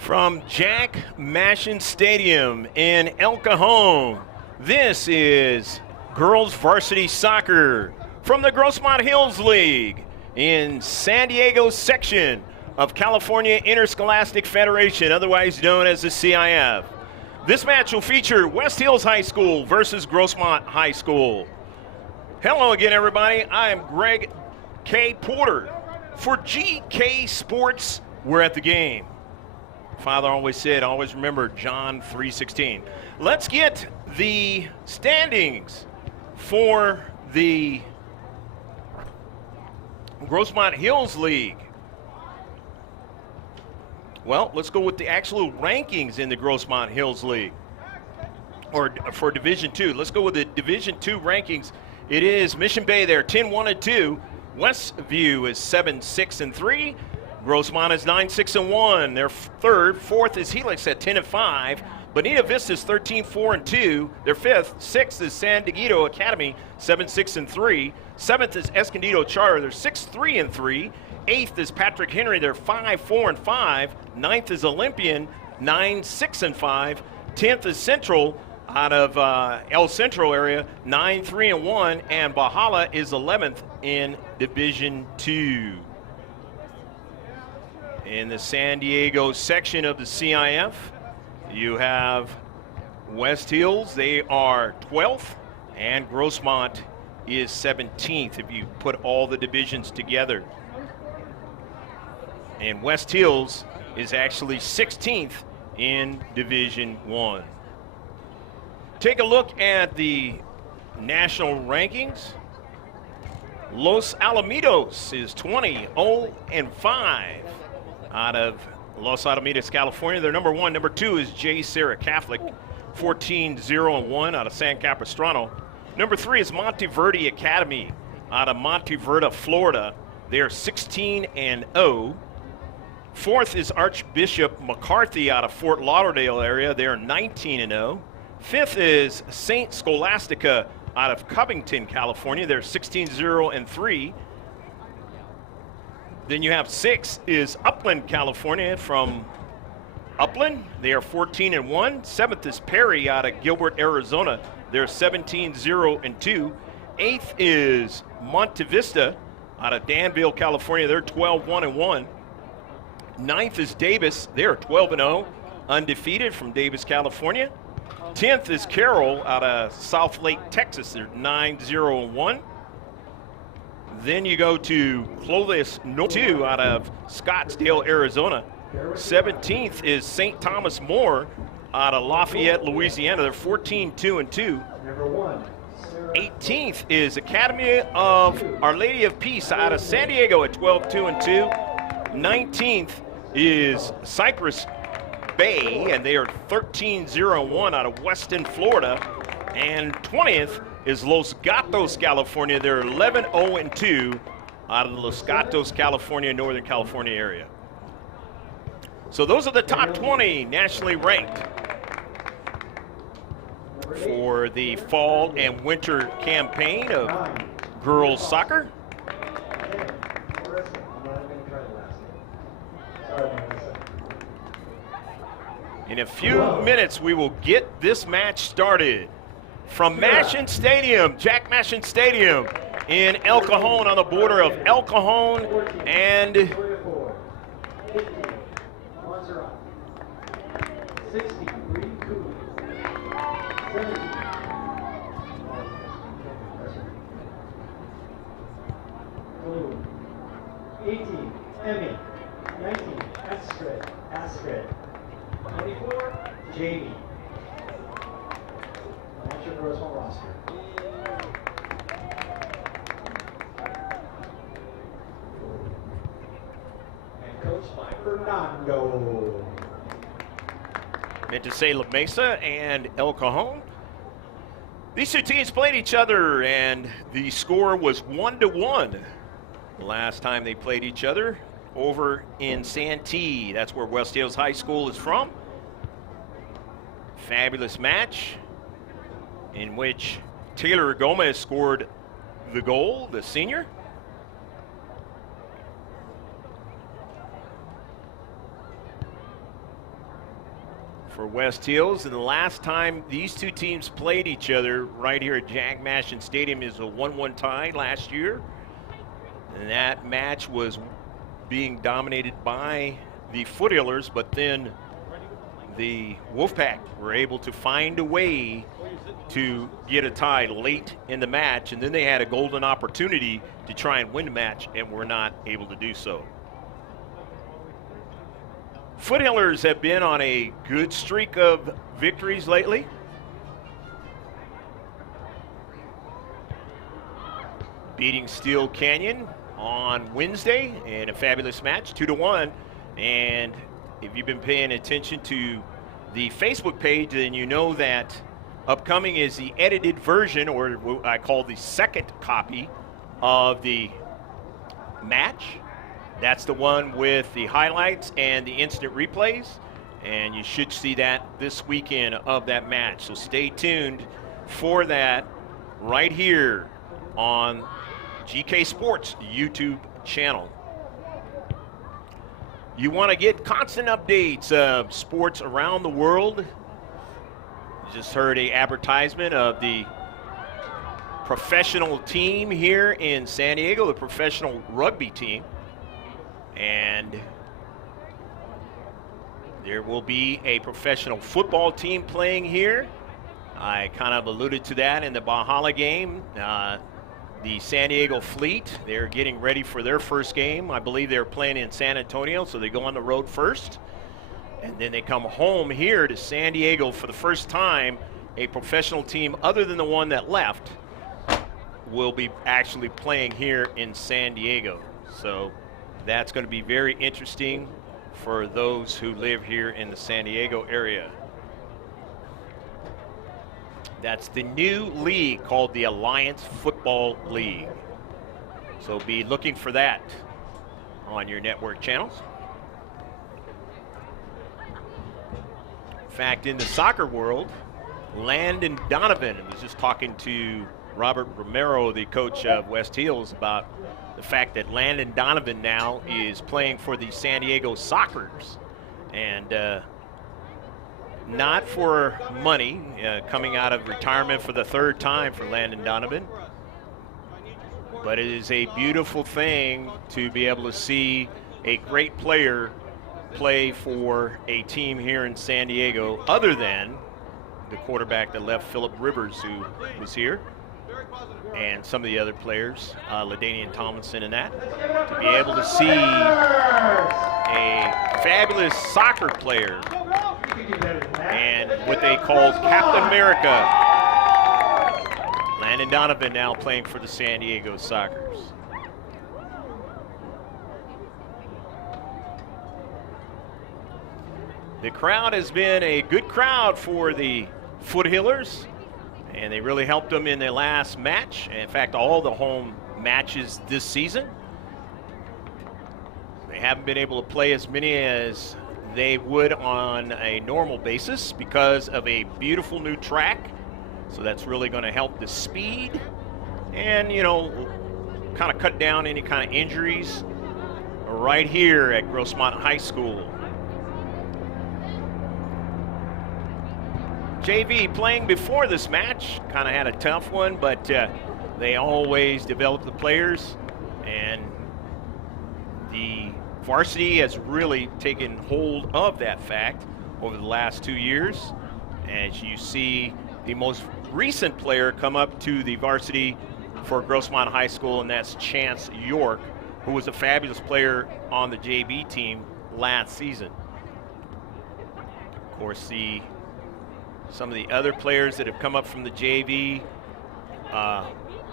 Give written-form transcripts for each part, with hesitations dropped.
From Jack Mashin Stadium in El Cajon, this is girls varsity soccer from the Grossmont Hills League in San Diego section of California Interscholastic Federation, otherwise known as the C.I.F. This match will feature West Hills High School versus Grossmont High School. Hello again, everybody. I am Greg K. Porter. For GK Sports, we're at the game. Father always said, always remember John 3:16. Let's get the standings for the Grossmont Hills League. Well, let's go with the actual rankings in the Grossmont Hills League, or for Division II. Let's go with the Division II rankings. It is Mission Bay there, 10-1-2. Westview is 7-6-3. Grossmont is 9-6-1. They're third. Fourth is Helix at 10-5. Bonita Vista is 13-4-2. They're fifth. Sixth is San Diego Academy, 7-6-3. Seventh is Escondido Charter. They're 6-3-3. Eighth is Patrick Henry. They're 5-4-5. Ninth is Olympian, 9-6-5. 10th is Central out of El Centro area, 9-3-1. And Bahala is 11th in Division II. In the San Diego section of the C.I.F., you have West Hills. They are 12th, and Grossmont is 17th if you put all the divisions together. And West Hills is actually 16th in Division I. Take a look at the national rankings. Los Alamitos is 20-0-5 out of Los Alamitos, California. They're number one. Number two is J. Sarah Catholic, 14-0-1 out of San Capistrano. Number three is Monteverde Academy out of Monteverde, Florida. They are 16-0. Fourth is Archbishop McCarthy out of Fort Lauderdale area. They are 19-0. Fifth is St. Scholastica out of Covington, California. They're 16-0-3. Then you have sixth is Upland, California from Upland. They are 14-1. Seventh is Perry out of Gilbert, Arizona. They're 17-0-2. Eighth is Monte Vista out of Danville, California. They're 12-1-1. Ninth is Davis. They're 12-0, undefeated from Davis, California. 10th is Carroll out of South Lake, Texas. They're 9-0-1. Then you go to Clovis North 2 out of Scottsdale, Arizona. 17th is St. Thomas More out of Lafayette, Louisiana. They're 14-2-2. 18th is Academy of Our Lady of Peace out of San Diego at 12-2-2. 19th is Cypress Bay, and they are 13-0-1 out of Weston, Florida. And 20th is Los Gatos, California. They're 11-0-2 out of the Los Gatos, California, Northern California area. So those are the top 20 nationally ranked for the fall and winter campaign of girls soccer. In a few minutes, we will get this match started. From Mashin Stadium, Jack Mashin Stadium in El Cajon, on the border of El Cajon and Emmy, 19, Astrid, 24, Jamie. That's your Grossmont roster. And coached by Fernando. Meant to say La Mesa and El Cajon. These two teams played each other, and the score was 1-1 the last time they played each other over in Santee. That's where West Hills High School is from. Fabulous match in which Taylor Gomez scored the goal, the senior. for West Hills. And the last time these two teams played each other right here at Jack Mashin Stadium is a 1-1 tie last year. And that match was being dominated by the Foothillers, but then the Wolfpack were able to find a way to get a tie late in the match, and then they had a golden opportunity to try and win the match and were not able to do so. Foothillers have been on a good streak of victories lately. Beating Steel Canyon on Wednesday in a fabulous match, 2-1. And if you've been paying attention to the Facebook page, then you know that upcoming is the edited version, or what I call the second copy of the match. That's the one with the highlights and the instant replays, and you should see that this weekend of that match. So stay tuned for that right here on GK Sports YouTube channel. You want to get constant updates of sports around the world? You just heard an advertisement of the professional team here in San Diego, the professional rugby team. And there will be a professional football team playing here. I kind of alluded to that in the Bahala game. The San Diego Fleet, they're getting ready for their first game. I believe they're playing in San Antonio, so they go on the road first. And then they come home here to San Diego for the first time. A professional team other than the one that left will be actually playing here in San Diego. So that's going to be very interesting for those who live here in the San Diego area. That's the new league called the Alliance Football League. So be looking for that on your network channels. In fact, in the soccer world, Landon Donovan was just talking to Robert Romero, the coach of West Hills, about the fact that Landon Donovan now is playing for the San Diego Sockers. And not for money, coming out of retirement for the third time for Landon Donovan. But it is a beautiful thing to be able to see a great player play for a team here in San Diego, other than the quarterback that left, Phillip Rivers, who was here, and some of the other players, LaDainian Tomlinson and that. To be able to see a fabulous soccer player and what they called Captain America, Landon Donovan now playing for the San Diego Sockers. The crowd has been a good crowd for the Foothillers, and they really helped them in their last match. In fact, all the home matches this season. They haven't been able to play as many as they would on a normal basis because of a beautiful new track. So that's really going to help the speed and, you know, kind of cut down any kind of injuries right here at Grossmont High School. JV playing before this match kind of had a tough one, but they always develop the players, and the varsity has really taken hold of that fact over the last 2 years. As you see the most recent player come up to the varsity for Grossmont High School, and that's Chance York, who was a fabulous player on the JV team last season. Of course, some of the other players that have come up from the JV,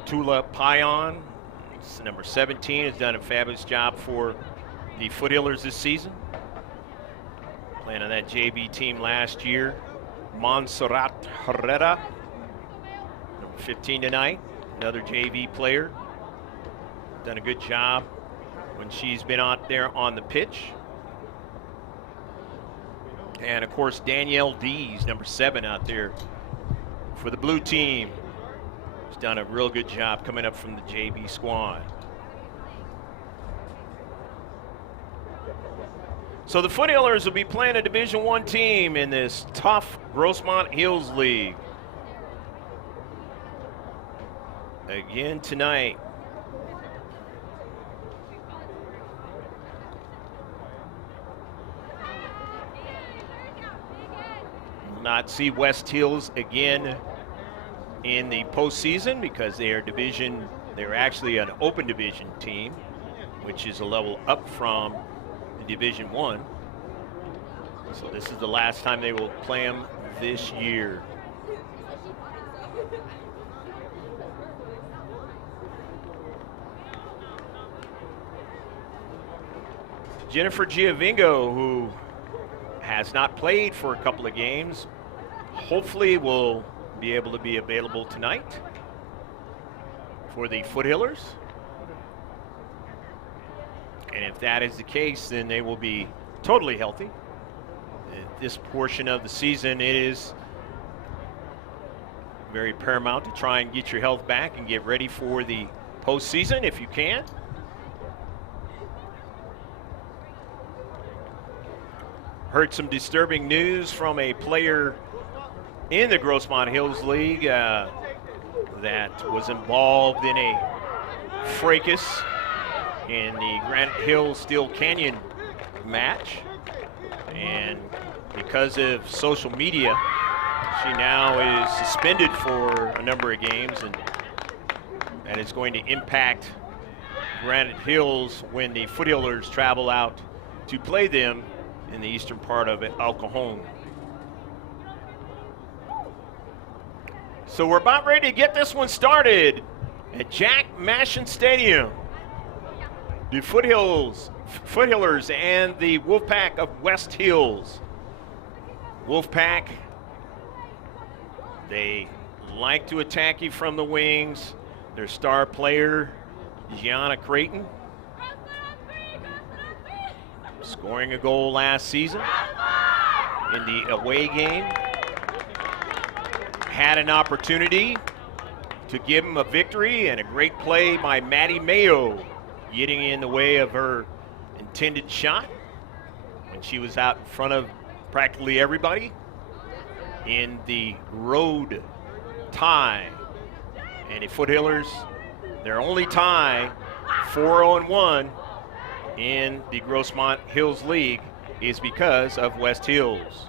Tula Payan, number 17, has done a fabulous job for the Foothillers this season. Playing on that JV team last year. Montserrat Herrera, number 15 tonight, another JV player. Done a good job when she's been out there on the pitch. And of course, Danielle Dees, number 7 out there for the blue team. Has done a real good job coming up from the JV squad. So the Foothillers will be playing a Division I team in this tough Grossmont Hills League. Again tonight. Will not see West Hills again in the postseason because they are they're actually an open division team, which is a level up from the Division I. So this is the last time they will play them this year. Jennifer Giovingo, who has not played for a couple of games, hopefully will be able to be available tonight for the Foothillers. And if that is the case, then they will be totally healthy. At this portion of the season, it is very paramount to try and get your health back and get ready for the postseason if you can. Heard some disturbing news from a player in the Grossmont Hills League that was involved in a fracas in the Granite Hills Steel Canyon match. And because of social media, she now is suspended for a number of games, and that is going to impact Granite Hills when the Foothillers travel out to play them in the eastern part of El Cajon. So we're about ready to get this one started at Jack Mashin Stadium. The Foothillers and the Wolfpack of West Hills. Wolfpack, they like to attack you from the wings. Their star player, Gianna Creighton, scoring a goal last season in the away game. Had an opportunity to give him a victory, and a great play by Maddie Mayo getting in the way of her intended shot when she was out in front of practically everybody in the road tie. And the Foothillers, their only tie, 4-1 in the Grossmont Hills League, is because of West Hills.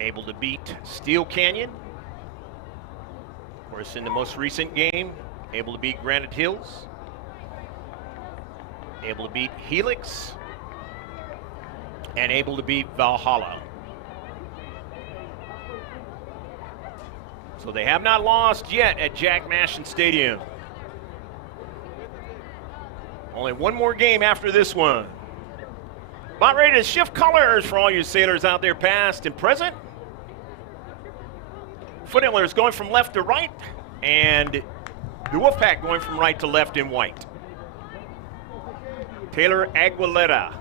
Able to beat Steel Canyon. Of course, in the most recent game, able to beat Granite Hills. Able to beat Helix. And able to beat Valhalla. So they have not lost yet at Jack Mashin Stadium. Only one more game after this one. About ready to shift colors for all you sailors out there, past and present. Foothillers going from left to right, and the Wolfpack going from right to left in white. Taylor Aguilera,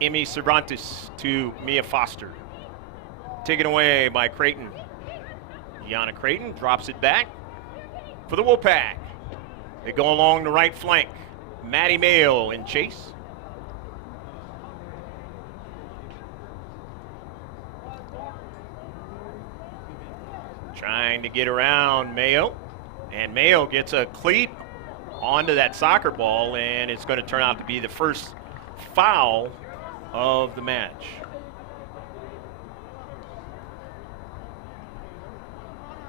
Emmy Cervantes to Mia Foster. Taken away by Creighton. Gianna Creighton drops it back for the Wolfpack. They go along the right flank. Maddie Mayo in chase. Trying to get around Mayo. And Mayo gets a cleat onto that soccer ball, and it's going to turn out to be the first foul of the match.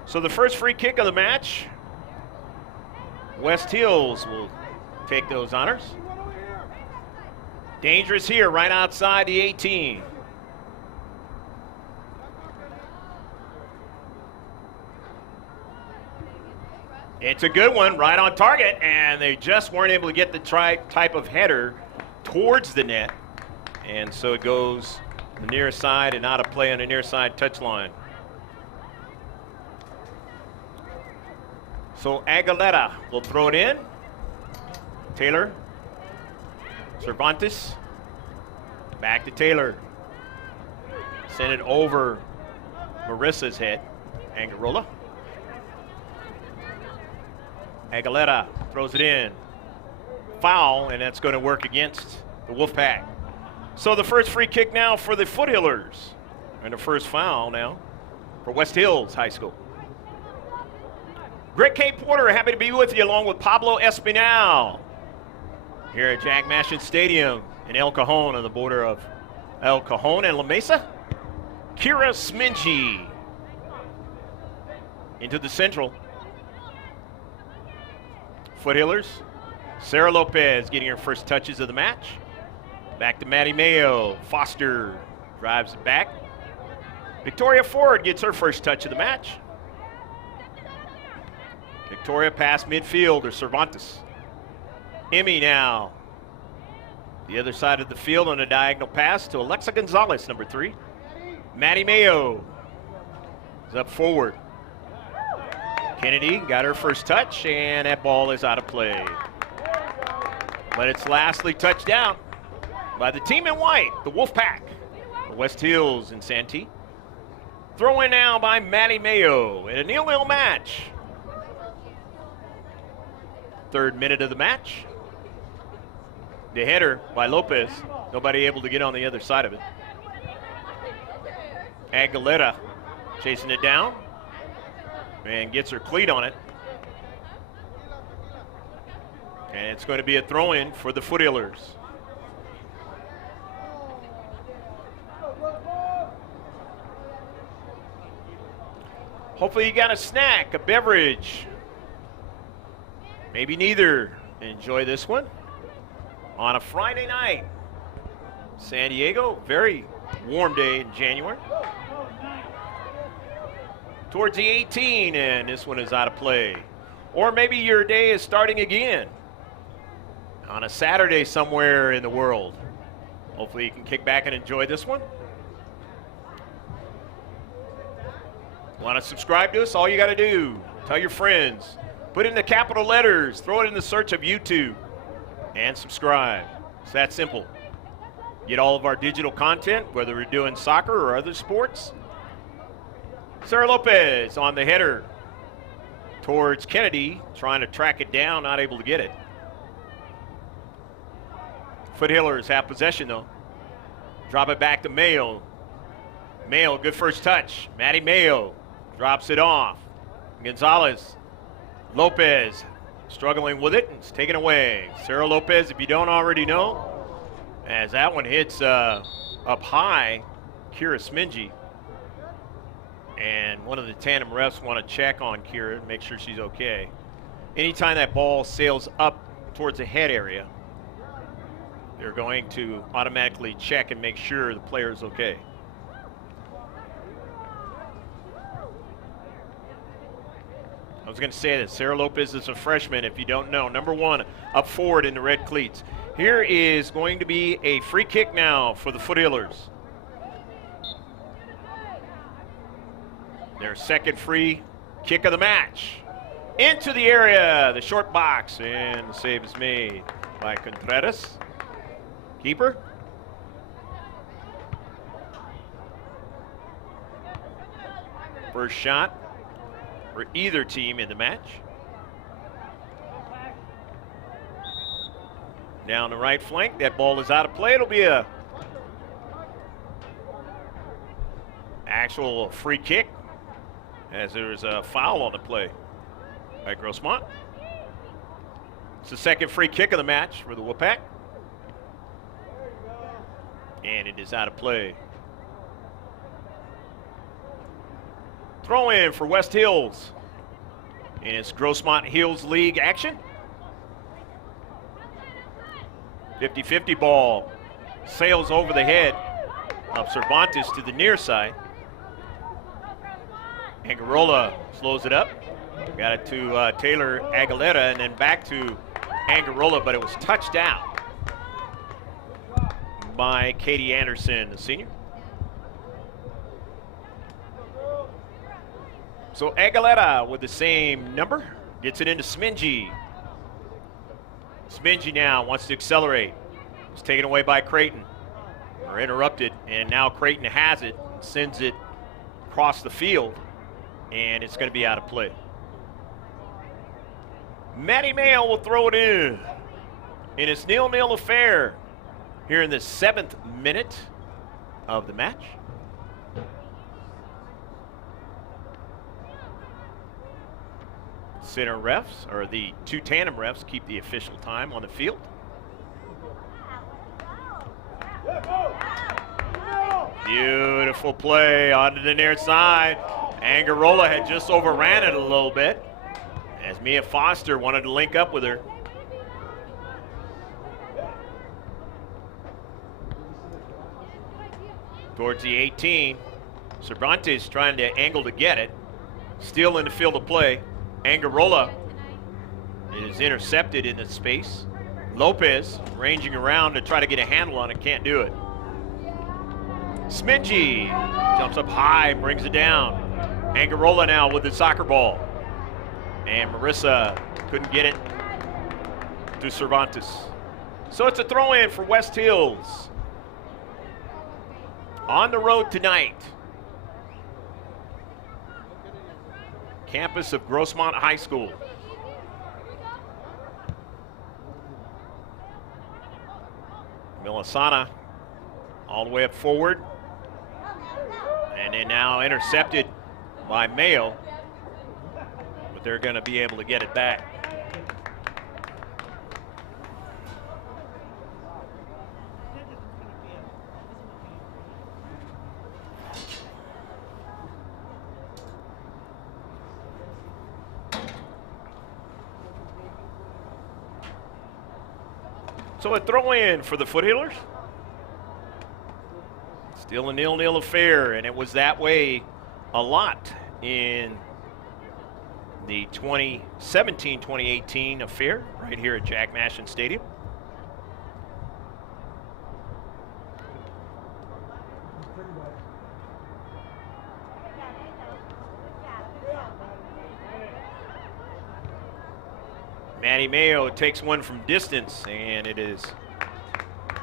So the first free kick of the match, West Hills will take those honors. Dangerous here, right outside the 18. It's a good one, right on target, and they just weren't able to get the type of header towards the net. And so it goes the near side and out of play on the near side touchline. So Aguilera will throw it in. Taylor. Cervantes. Back to Taylor. Send it over Marissa's head. Angarola. Aguilera throws it in foul, and that's going to work against the Wolfpack. So the first free kick now for the Foothillers, and the first foul now for West Hills High School. Greg K. Porter, happy to be with you, along with Pablo Espinal here at Jack Mashin Stadium in El Cajon, on the border of El Cajon and La Mesa. Kira Smingy into the central. Foothillers. Sarah Lopez getting her first touches of the match. Back to Maddie Mayo. Foster drives it back. Victoria Ford gets her first touch of the match. Victoria past midfield, or Cervantes. Emmy now. The other side of the field on a diagonal pass to Alexa Gonzalez, number 3. Maddie Mayo is up forward. Kennedy got her first touch, and that ball is out of play. But it's lastly touched down by the team in white, the Wolfpack, the West Hills in Santee. Throw in now by Maddie Mayo in a 0-0 match. 3rd minute of the match. The header by Lopez. Nobody able to get on the other side of it. Aguilera chasing it down and gets her cleat on it. And it's going to be a throw-in for the Foothillers. Hopefully you got a snack, a beverage. Maybe neither. Enjoy this one on a Friday night. San Diego, very warm day in January. Towards the 18, and this one is out of play. Or maybe your day is starting again on a Saturday somewhere in the world. Hopefully you can kick back and enjoy this one. Want to subscribe to us? All you got to do, tell your friends. Put in the capital letters, throw it in the search of YouTube, and subscribe. It's that simple. Get all of our digital content, whether we're doing soccer or other sports. Sarah Lopez on the header towards Kennedy, trying to track it down, not able to get it. Foothillers have possession, though. Drop it back to Mayo. Mayo, good first touch. Maddie Mayo drops it off. Gonzalez. Lopez struggling with it. It's taken away. Sarah Lopez, if you don't already know, as that one hits up high, Kira Smingy. And one of the tandem refs want to check on Kira and make sure she's okay. Anytime that ball sails up towards the head area, they're going to automatically check and make sure the player is okay. I was going to say that Sarah Lopez is a freshman, if you don't know. Number 1 up forward in the red cleats. Here is going to be a free kick now for the Foothillers. Their second free kick of the match. Into the area, the short box, and the save is made by Contreras. Keeper. First shot for either team in the match. Down the right flank, that ball is out of play. It'll be a actual free kick, as there's a foul on the play by Grossmont. It's the second free kick of the match for the Wolfpack. And it is out of play. Throw in for West Hills. And it's Grossmont Hills League action. 50-50 ball sails over the head of Cervantes to the near side. Angarola slows it up. Got it to Taylor Aguilera and then back to Angarola, but it was touched down by Katie Anderson, the senior. So Aguilera with the same number gets it into Smingy. Smingy now wants to accelerate. It's taken away by Creighton, or interrupted, and now Creighton has it, sends it across the field, and it's going to be out of play. Maddie Mayo will throw it in. And it's 0-0 affair here in the 7th minute of the match. Center refs, or the two tandem refs, keep the official time on the field. Beautiful play onto the near side. Angarola had just overran it a little bit as Mia Foster wanted to link up with her. Towards the 18, Cervantes trying to angle to get it. Still in the field of play. Angarola is intercepted in the space. Lopez ranging around to try to get a handle on it, can't do it. Smidgy jumps up high, brings it down. Angarola now with the soccer ball. And Marissa couldn't get it to Cervantes. So it's a throw-in for West Hills. On the road tonight. Campus of Grossmont High School. Milasana all the way up forward. And then now intercepted by Mayo. But they're going to be able to get it back. So a throw-in for the Foothillers. Still a 0-0 affair, and it was that way a lot in the 2017-2018 affair right here at Jack Mashin Stadium. Maddie Mayo takes one from distance, and it is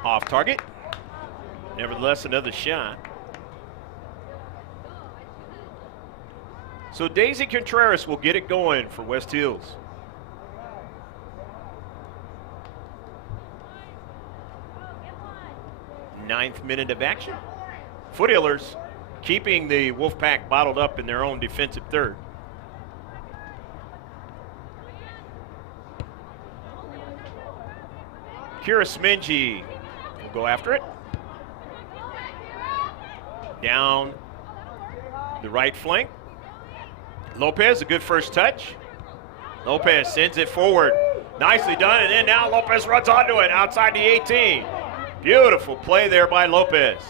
off target. Nevertheless, another shot. So Daisy Contreras will get it going for West Hills. Ninth minute of action. Foothillers keeping the Wolfpack bottled up in their own defensive third. Kira Smingy will go after it. Down the right flank. Lopez, a good first touch. Lopez sends it forward. Nicely done, and then now Lopez runs onto it outside the 18. Beautiful play there by Lopez.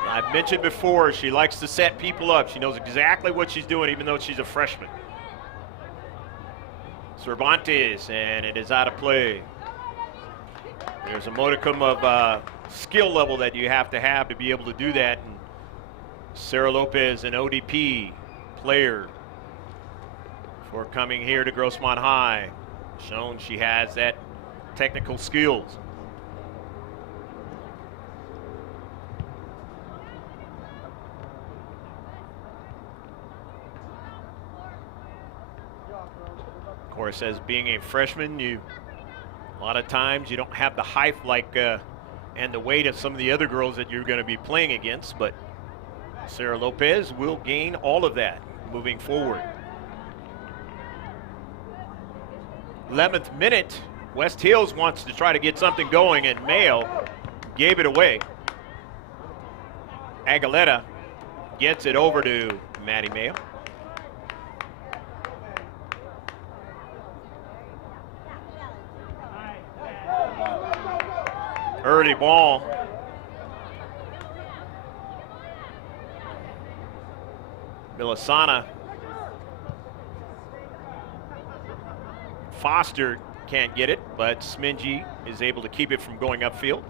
I've mentioned before, she likes to set people up. She knows exactly what she's doing, even though she's a freshman. Cervantes, and it is out of play. There's a modicum of skill level that you have to be able to do that. And Sarah Lopez, an ODP player for coming here to Grossmont High, shown she has that technical skills. Of course, as being a freshman, a lot of times you don't have the height and the weight of some of the other girls that you're going to be playing against, but Sarah Lopez will gain all of that moving forward. 11th minute, West Hills wants to try to get something going, and Mayo gave it away. Aguilera gets it over to Maddie Mayo. Early ball. Milasana. Foster can't get it, but Smingy is able to keep it from going upfield.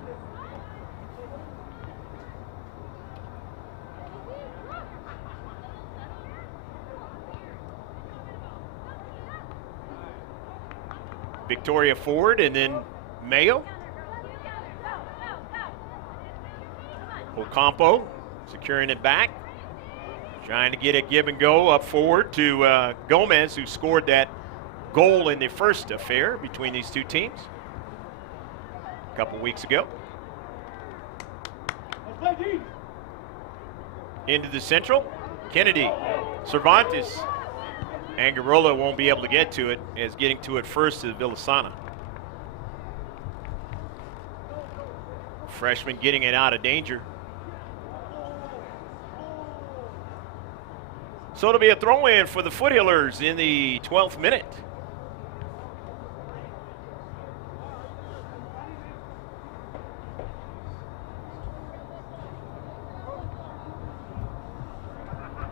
Victoria forward, and then Mayo. Ocampo securing it back. Trying to get a give and go up forward to Gomez, who scored that goal in the first affair between these two teams. a couple weeks ago. Into the central. Kennedy, Cervantes. Angarola won't be able to get to it, as getting to it first is Villasana. Freshman getting it out of danger. So it'll be a throw-in for the Foothillers in the 12th minute.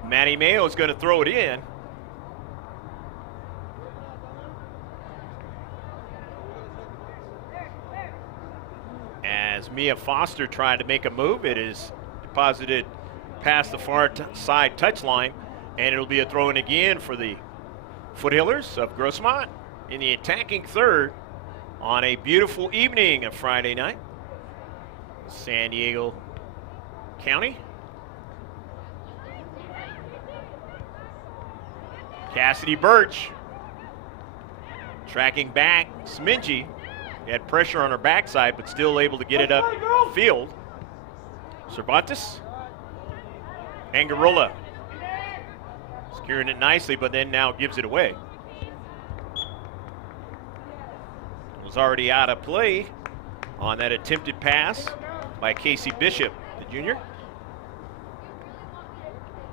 Maddie Mayo is going to throw it in. As Mia Foster tried to make a move, it is deposited past the far side touchline, and it'll be a throw-in again for the Foothillers of Grossmont in the attacking third on a beautiful evening of Friday night. San Diego County. Cassidy Birch tracking back. Smingy had pressure on her backside, but still able to get it up field. Cervantes. Angarola securing it nicely, but then now gives it away. Was already out of play on that attempted pass by Casey Bishop, the junior.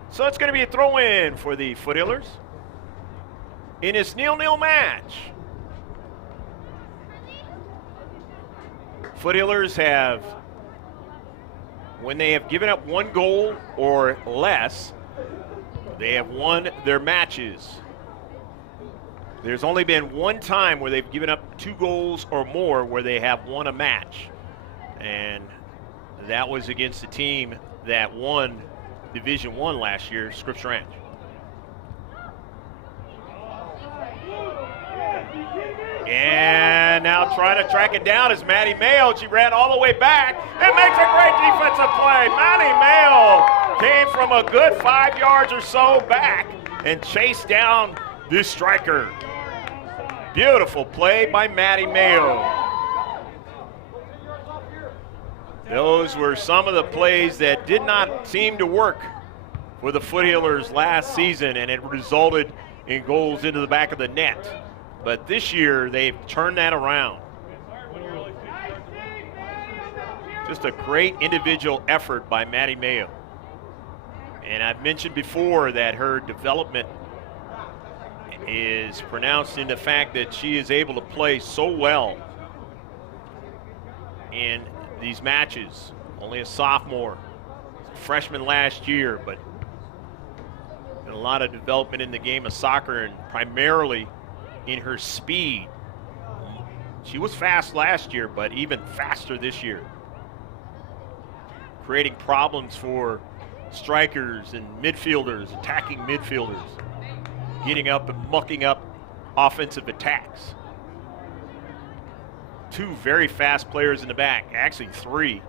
So it's going to be a throw-in for the Foothillers in this 0-0 match. Foothillers have, when they have given up one goal or less, they have won their matches. There's only been one time where they've given up 2 goals or more where they have won a match. And that was against the team that won Division I last year, Scripps Ranch. And now trying to track it down is Maddie Mayo. She ran all the way back and makes a great defensive play. Maddie Mayo came from a good 5 yards or so back and chased down this striker. Beautiful play by Maddie Mayo. Those were some of the plays that did not seem to work for the Foothillers last season, and it resulted in goals into the back of the net. But this year, they've turned that around. Just a great individual effort by Maddie Mayo. And I've mentioned before that her development is pronounced in the fact that she is able to play so well in these matches. Only a sophomore, freshman last year, but a lot of development in the game of soccer, and primarily in her speed. She was fast last year, but even faster this year. Creating problems for strikers and midfielders, attacking midfielders, getting up and mucking up offensive attacks. 2 very fast players in the back, actually 3.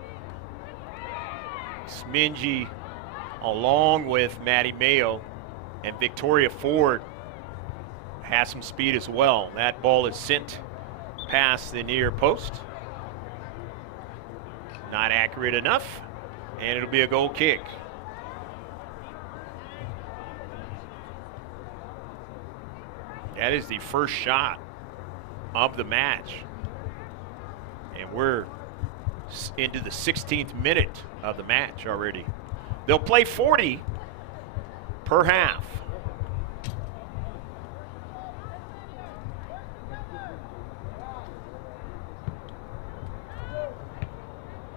Smingy along with Maddie Mayo, and Victoria Ford has some speed as well. That ball is sent past the near post. Not accurate enough, and it'll be a goal kick. That is the first shot of the match. And we're into the 16th minute of the match already. They'll play 40 per half.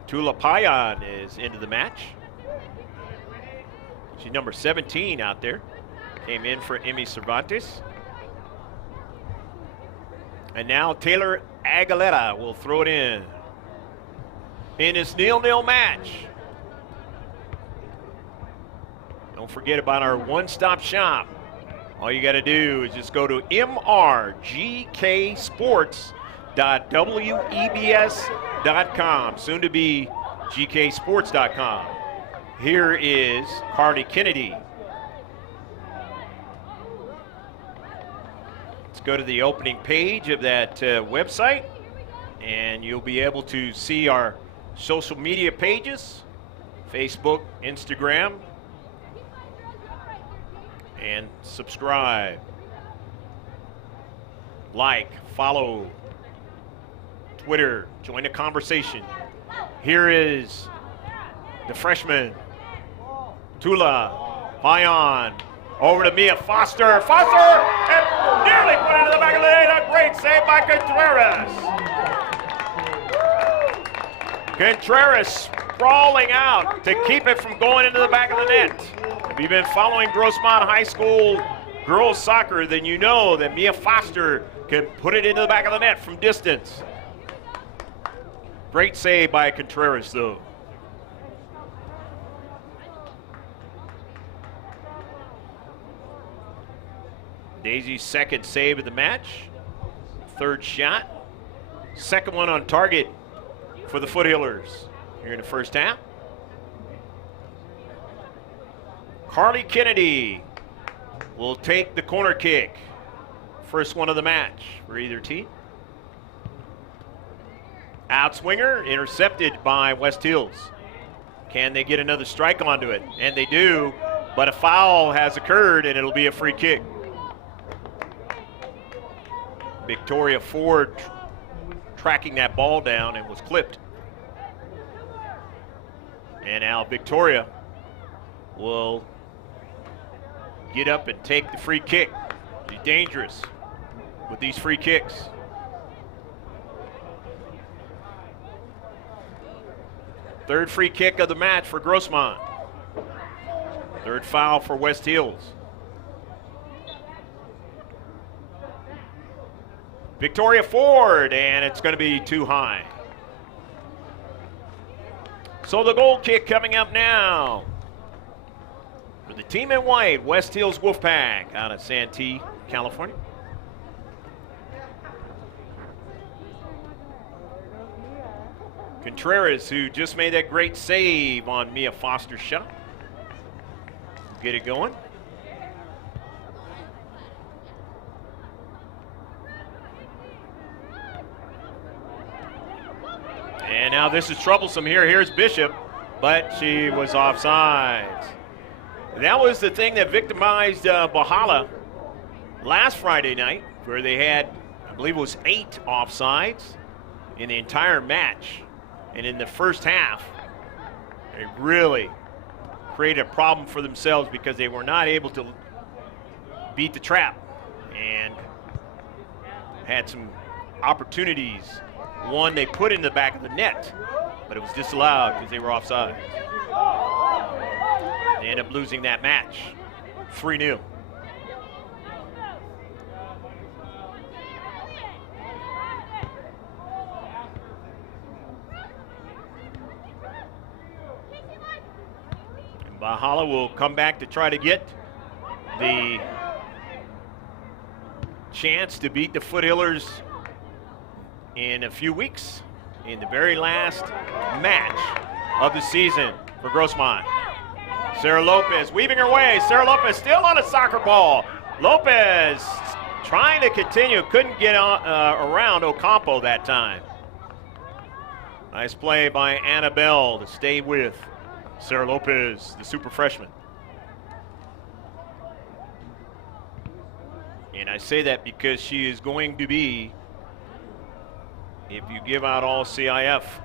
Tula Payan is into the match. She's number 17 out there. Came in for Emmy Cervantes. And now Taylor Aguilera will throw it in this 0-0 match. Don't forget about our one-stop shop. All you got to do is just go to mrgksports.webs.com, soon to be gksports.com. Here is Carly Kennedy. Let's go to the opening page of that website. And you'll be able to see our social media pages, Facebook, Instagram, and subscribe, like, follow, Twitter, join the conversation. Here is the freshman, Tula Payan, over to Mia Foster. Foster, and nearly put into the back of the net. A great save by Contreras. Contreras sprawling out to keep it from going into the back of the net. If you've been following Grossmont High School girls soccer, then you know that Mia Foster can put it into the back of the net from distance. Great save by Contreras, though. Daisy's second save of the match. Third shot. Second one on target for the Foothillers here in the first half. Carly Kennedy will take the corner kick. First one of the match for either team. Outswinger intercepted by West Hills. Can they get another strike onto it? And they do, but a foul has occurred and it'll be a free kick. Victoria Ford tracking that ball down and was clipped. And now Victoria will get up and take the free kick. She's dangerous with these free kicks. Third free kick of the match for Grossmont. Third foul for West Hills. Victoria Ford, and it's going to be too high. So the goal kick coming up now for the team in white, West Hills Wolfpack out of Santee, California. Contreras, who just made that great save on Mia Foster's shot. Get it going. And now this is troublesome here. Here's Bishop, but she was offsides. That was the thing that victimized Bahala last Friday night, where they had, I believe it was 8 offsides in the entire match. And in the first half, they really created a problem for themselves because they were not able to beat the trap and had some opportunities. One they put in the back of the net, but it was disallowed because they were offside. They end up losing that match, 3-0. And Bahala will come back to try to get the chance to beat the Foothillers in a few weeks in the very last match of the season for Grossmont. Sarah Lopez weaving her way. Sarah Lopez still on a soccer ball. Lopez trying to continue. Couldn't get around Ocampo that time. Nice play by Annabelle to stay with Sarah Lopez, the super freshman. And I say that because she is going to be, if you give out all C.I.F.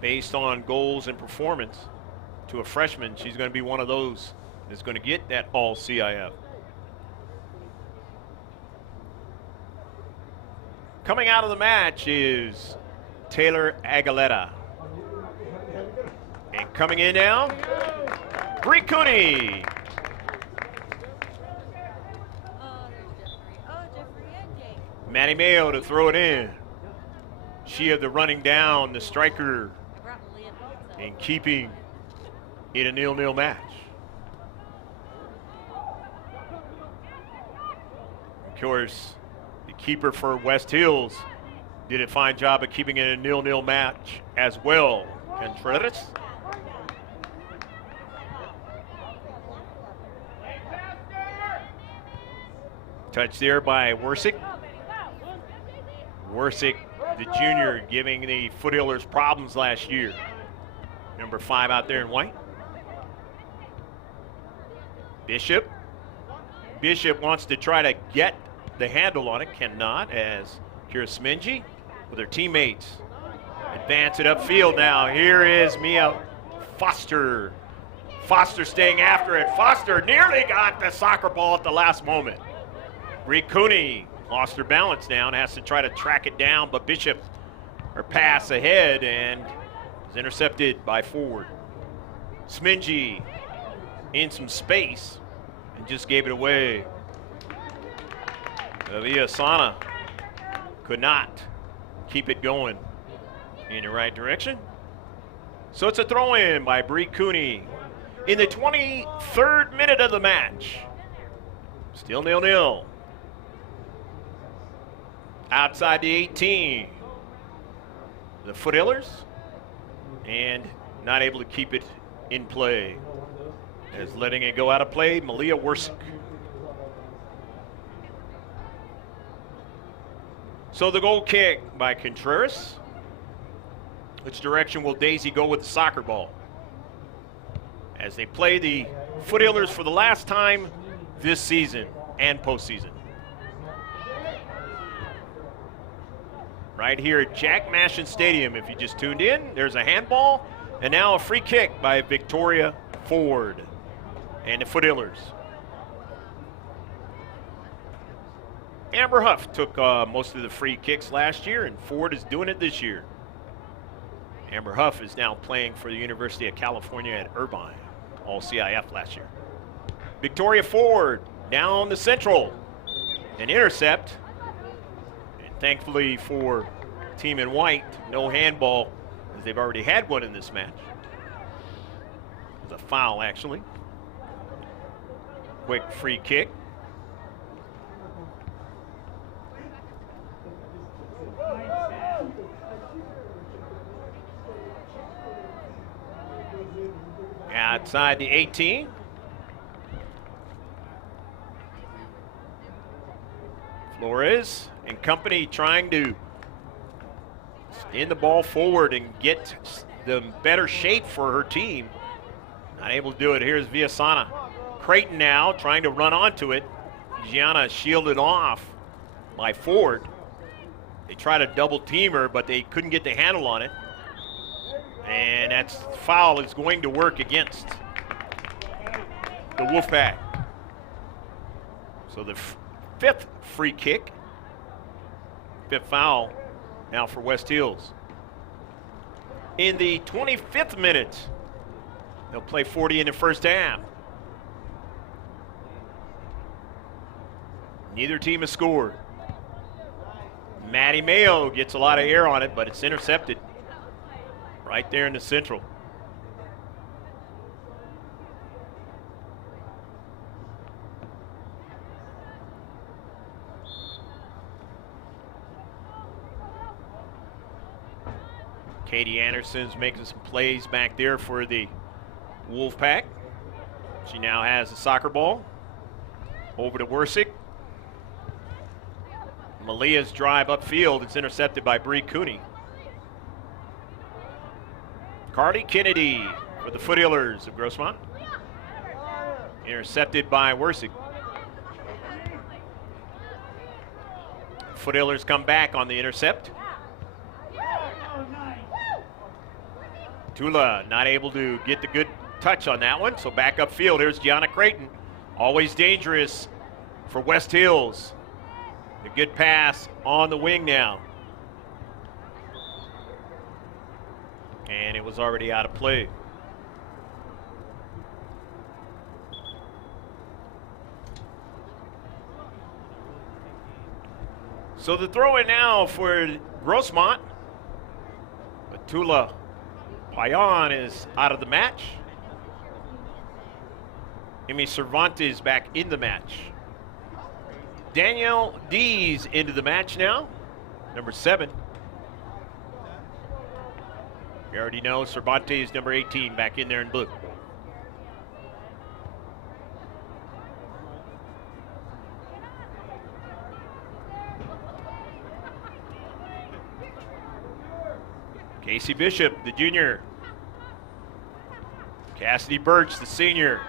based on goals and performance to a freshman, she's going to be one of those that's going to get that all C.I.F. Coming out of the match is Taylor Aguilera. And coming in now, Bree Cooney. Maddie Mayo to throw it in. She had the running down, the striker, and keeping it a 0-0 match. Of course, the keeper for West Hills did a fine job of keeping it a 0-0 match as well. Contreras. Touch there by Wersick. Wersick the junior, giving the Foothillers problems last year. Number 5 out there in white. Bishop. Bishop wants to try to get the handle on it, cannot, as Kira Smingy with her teammates advance it upfield now. Here is Mia Foster. Foster staying after it. Foster nearly got the soccer ball at the last moment. Bree Cooney lost her balance now and has to try to track it down, but Bishop, her pass ahead, and is intercepted by forward. Smingy in some space and just gave it away. Viasana could not keep it going in the right direction. So it's a throw-in by Bree Cooney in the 23rd minute of the match. Still 0-0. Outside the 18. The Foothillers, and not able to keep it in play. As letting it go out of play, Malia Wersick. So the goal kick by Contreras. Which direction will Daisy go with the soccer ball? As they play the Foothillers for the last time this season and postseason. Right here at Jack Mashin Stadium, if you just tuned in, there's a handball, and now a free kick by Victoria Ford and the Foothillers. Amber Huff took most of the free kicks last year, and Ford is doing it this year. Amber Huff is now playing for the University of California at Irvine, all C.I.F. last year. Victoria Ford down the central, an intercept. Thankfully for Team in White, no handball, as they've already had one in this match. It was a foul, actually. Quick free kick. Outside the 18. Flores and company trying to spin the ball forward and get the better shape for her team. Not able to do it. Here's Viasana. Creighton now trying to run onto it. Gianna shielded off by Ford. They try to double team her, but they couldn't get the handle on it. And that foul is going to work against the Wolfpack. So the fifth free kick, fifth foul now for West Hills. In the 25th minute, they'll play 40 in the first half. Neither team has scored. Maddie Mayo gets a lot of air on it, but it's intercepted right there in the central. Katie Anderson's making some plays back there for the Wolfpack. She now has the soccer ball. Over to Wersick. Malia's drive upfield. It's intercepted by Bree Cooney. Carly Kennedy for the Foothillers of Grossmont. Intercepted by Wersick. Foothillers come back on the intercept. Tula not able to get the good touch on that one, so back upfield. Here's Gianna Creighton. Always dangerous for West Hills. A good pass on the wing now. And it was already out of play. So the throw in now for Grossmont. But Tula Payan is out of the match. Amy Cervantes back in the match. Danielle Dees into the match now, number 7. You already know Cervantes, number 18, back in there in blue. Casey Bishop, the junior. Cassidy Birch, the senior.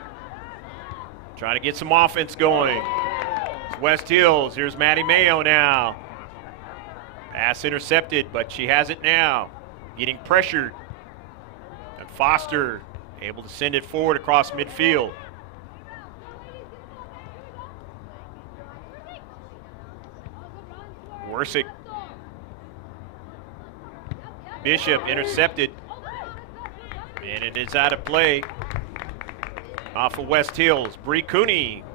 Trying to get some offense going. It's West Hills. Here's Maddie Mayo now. Pass intercepted, but she has it now. Getting pressured. And Foster able to send it forward across midfield. Wersick. Bishop intercepted. And it is out of play. Off of West Hills. Bree Cooney,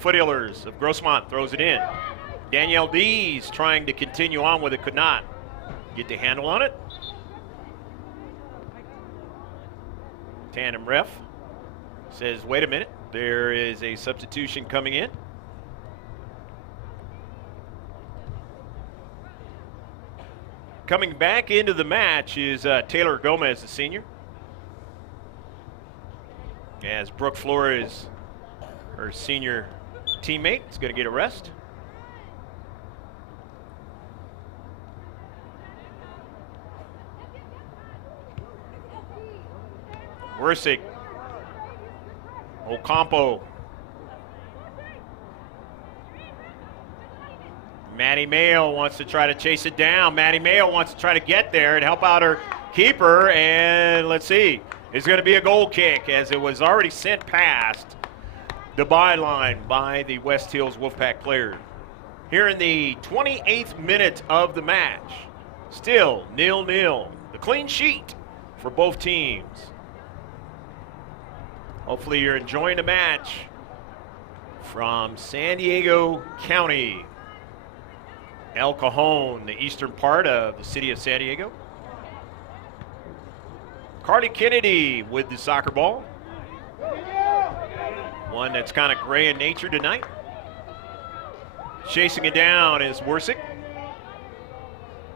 Foothillers of Grossmont, throws it in. Danielle Dees trying to continue on with it, could not get the handle on it. Tandem ref says, wait a minute, there is a substitution coming in. Coming back into the match is Taylor Gomez, the senior. As Brooke Flores, her senior teammate, is going to get a rest. Wersick. Ocampo. Maddie Mayo wants to try to chase it down. Maddie Mayo wants to try to get there and help out her keeper. And let's see. It's going to be a goal kick as it was already sent past the byline by the West Hills Wolfpack player. Here in the 28th minute of the match. Still 0-0. The clean sheet for both teams. Hopefully you're enjoying the match from San Diego County. El Cajon, the eastern part of the city of San Diego. Carly Kennedy with the soccer ball. One that's kind of gray in nature tonight. Chasing it down is Wersick.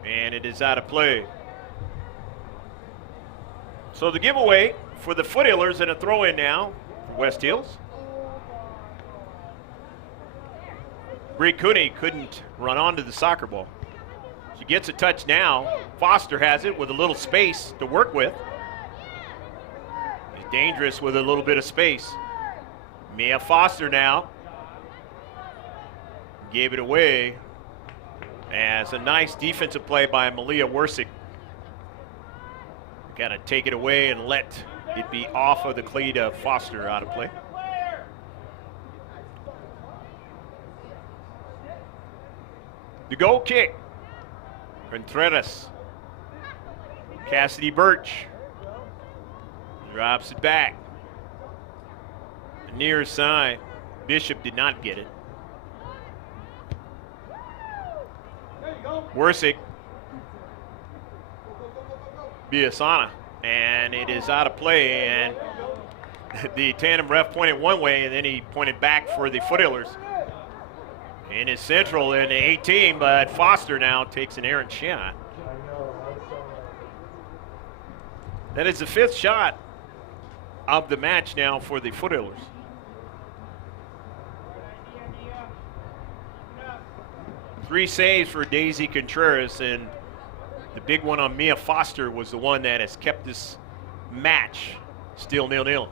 And it is out of play. So the giveaway for the Foothillers and a throw-in now for West Hills. Bree Cooney couldn't run onto the soccer ball. She gets a touch now. Foster has it with a little space to work with. He's dangerous with a little bit of space. Mia Foster now gave it away as a nice defensive play by Malia Wersick. Got to take it away and let it be off of the cleat of Foster out of play. The goal kick. Contreras. Cassidy Birch. Drops it back. Near side. Bishop did not get it. Wersick. Biasana. And it is out of play. And the tandem ref pointed one way and then he pointed back for the Foothillers. In his central in the 18, but Foster now takes an errant shot. That is the 5th shot of the match now for the Foothillers. Three saves for Daisy Contreras, and the big one on Mia Foster was the one that has kept this match still 0-0.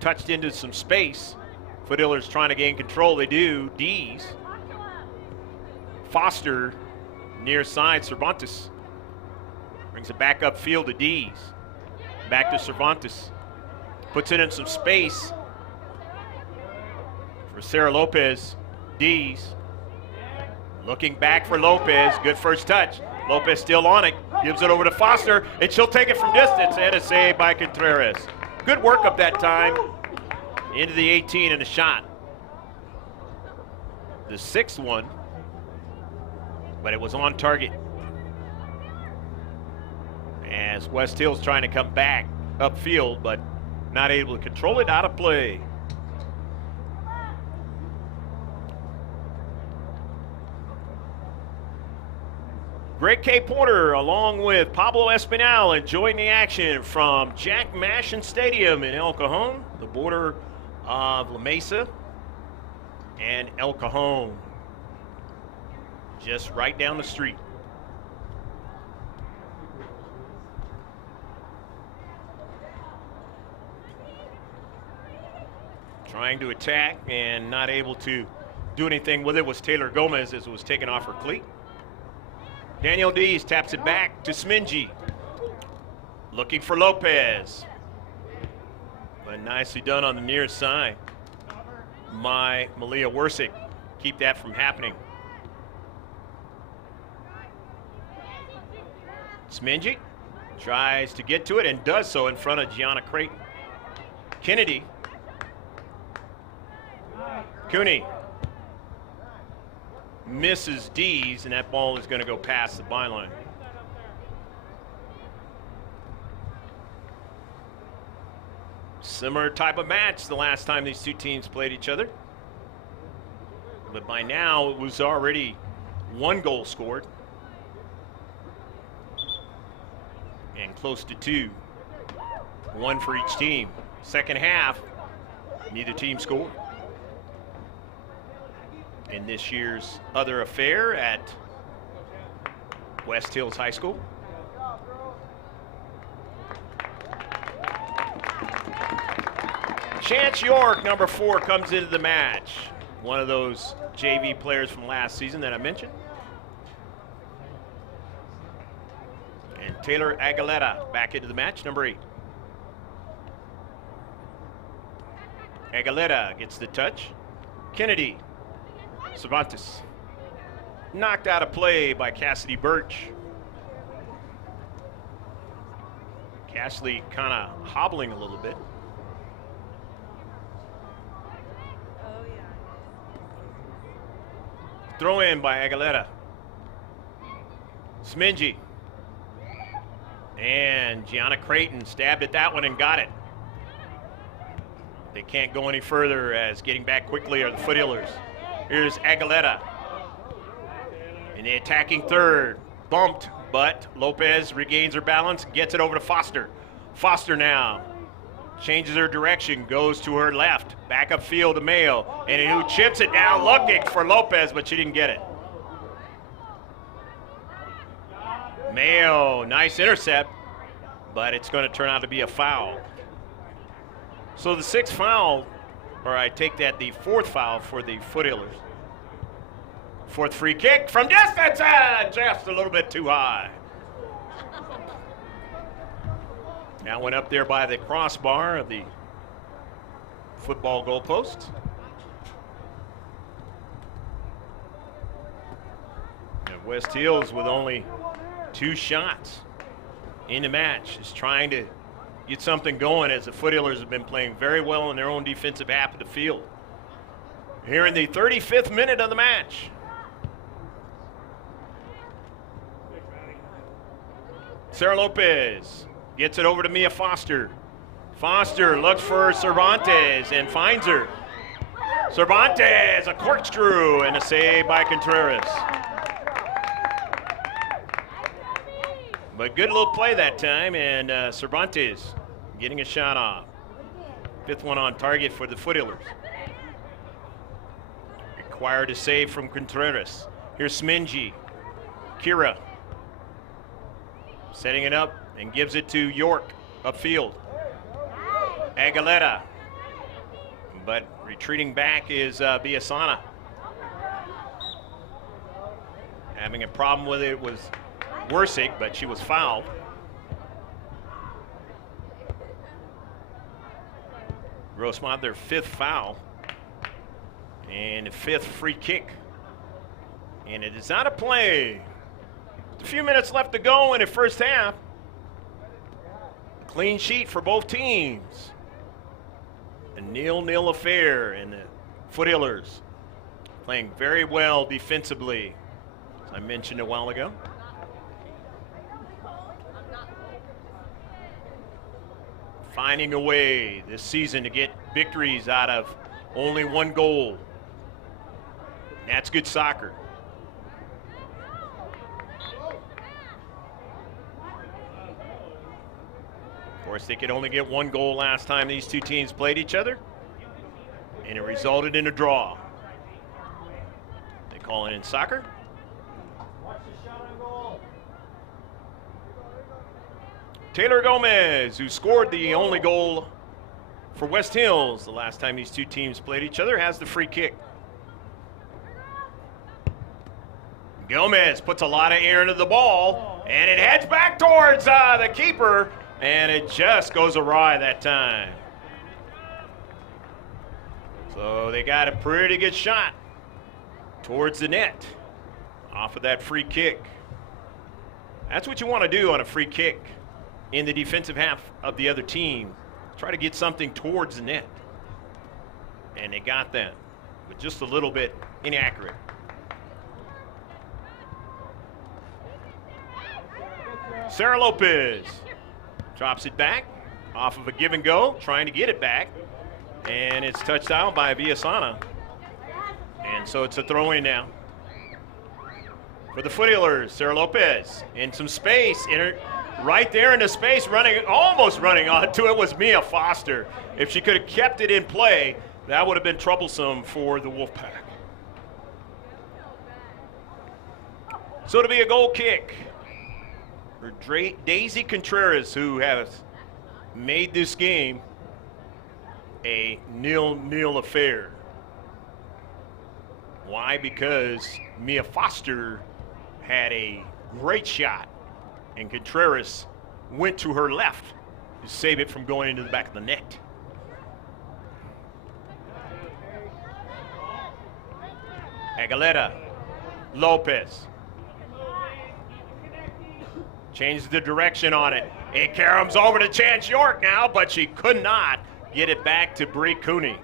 Touched into some space. Foothillers trying to gain control. They do. Dees. Foster near side. Cervantes brings it back upfield to Dees. Back to Cervantes. Puts it in some space for Sarah Lopez. Dees. Looking back for Lopez. Good first touch. Lopez still on it. Gives it over to Foster, and she'll take it from distance. And a save by Contreras. Good work up that time. Into the 18 and a shot. The 6th one, but it was on target. As West Hills trying to come back upfield, but not able to control it, out of play. Greg K. Porter along with Pablo Espinal enjoying the action from Jack Mashin Stadium in El Cajon, the border of La Mesa and El Cajon, just right down the street. Trying to attack and not able to do anything with it was Taylor Gomez as it was taken off her cleat. Danielle Dees taps it back to Smingy. Looking for Lopez. But nicely done on the near side. Malia Wersick. Keep that from happening. Smingy tries to get to it and does so in front of Gianna Creighton. Kennedy. Cooney misses Dees, and that ball is going to go past the byline. Similar type of match the last time these two teams played each other. But by now, it was already 1 goal scored. And close to 2. 1 for each team. Second half, neither team scored. In this year's other affair at West Hills High School. Chance York, number 4, comes into the match. One of those JV players from last season that I mentioned. And Taylor Aguilera back into the match, number 8. Aguilera gets the touch. Kennedy. Cervantes. Knocked out of play by Cassidy Birch. Cassidy kind of hobbling a little bit. Throw in by Aguilera. Smingy. And Gianna Creighton stabbed at that one and got it. They can't go any further as getting back quickly are the Foothillers. Here's Aguilera. In the attacking third. Bumped, but Lopez regains her balance, gets it over to Foster. Foster now changes her direction, goes to her left. Back upfield to Mayo. And who chips it down, looking for Lopez, but she didn't get it. Mayo, nice intercept, but it's going to turn out to be a foul. So the 6th foul, or I take that the 4th foul for the Foothillers. 4th free kick from distance, just a little bit too high. Now went up there by the crossbar of the football goalpost. And West Hills with only 2 shots in the match is trying to get something going as the Foothillers have been playing very well in their own defensive half of the field. Here in the 35th minute of the match. Sarah Lopez gets it over to Mia Foster. Foster looks for Cervantes and finds her. Cervantes, a corkscrew and a save by Contreras. But good little play that time, and Cervantes getting a shot off. 5th one on target for the Foothillers. Required a save from Contreras. Here's Smingy. Kira setting it up and gives it to York upfield. Aguilera. But retreating back is Biasana. Having a problem with it was Wersick, but she was fouled. Grossmont, their 5th foul. And the 5th free kick. And it is out of play. A few minutes left to go in the first half. Clean sheet for both teams. A 0-0 affair, and the Foothillers playing very well defensively, as I mentioned a while ago. Finding a way this season to get victories out of only 1 goal. That's good soccer. Of course, they could only get 1 goal last time these two teams played each other, and it resulted in a draw. They call it in soccer. Taylor Gomez, who scored the only goal for West Hills, the last time these two teams played each other, has the free kick. Gomez puts a lot of air into the ball, and it heads back towards the keeper, and it just goes awry that time. So they got a pretty good shot towards the net off of that free kick. That's what you want to do on a free kick in the defensive half of the other team. Try to get something towards the net. And they got that, but just a little bit inaccurate. Sarah Lopez drops it back off of a give and go, trying to get it back. And it's touched out by Villasana. And so it's a throw in now. For the Foothillers, Sarah Lopez in some space. Right there in the space, almost running onto it was Mia Foster. If she could have kept it in play, that would have been troublesome for the Wolfpack. So to be a goal kick for Daisy Contreras, who has made this game a 0-0 affair. Why? Because Mia Foster had a great shot, and Contreras went to her left to save it from going into the back of the net. Aguilera, Lopez. Changes the direction on it. It caroms over to Chance York now, but she could not get it back to Bree Cooney.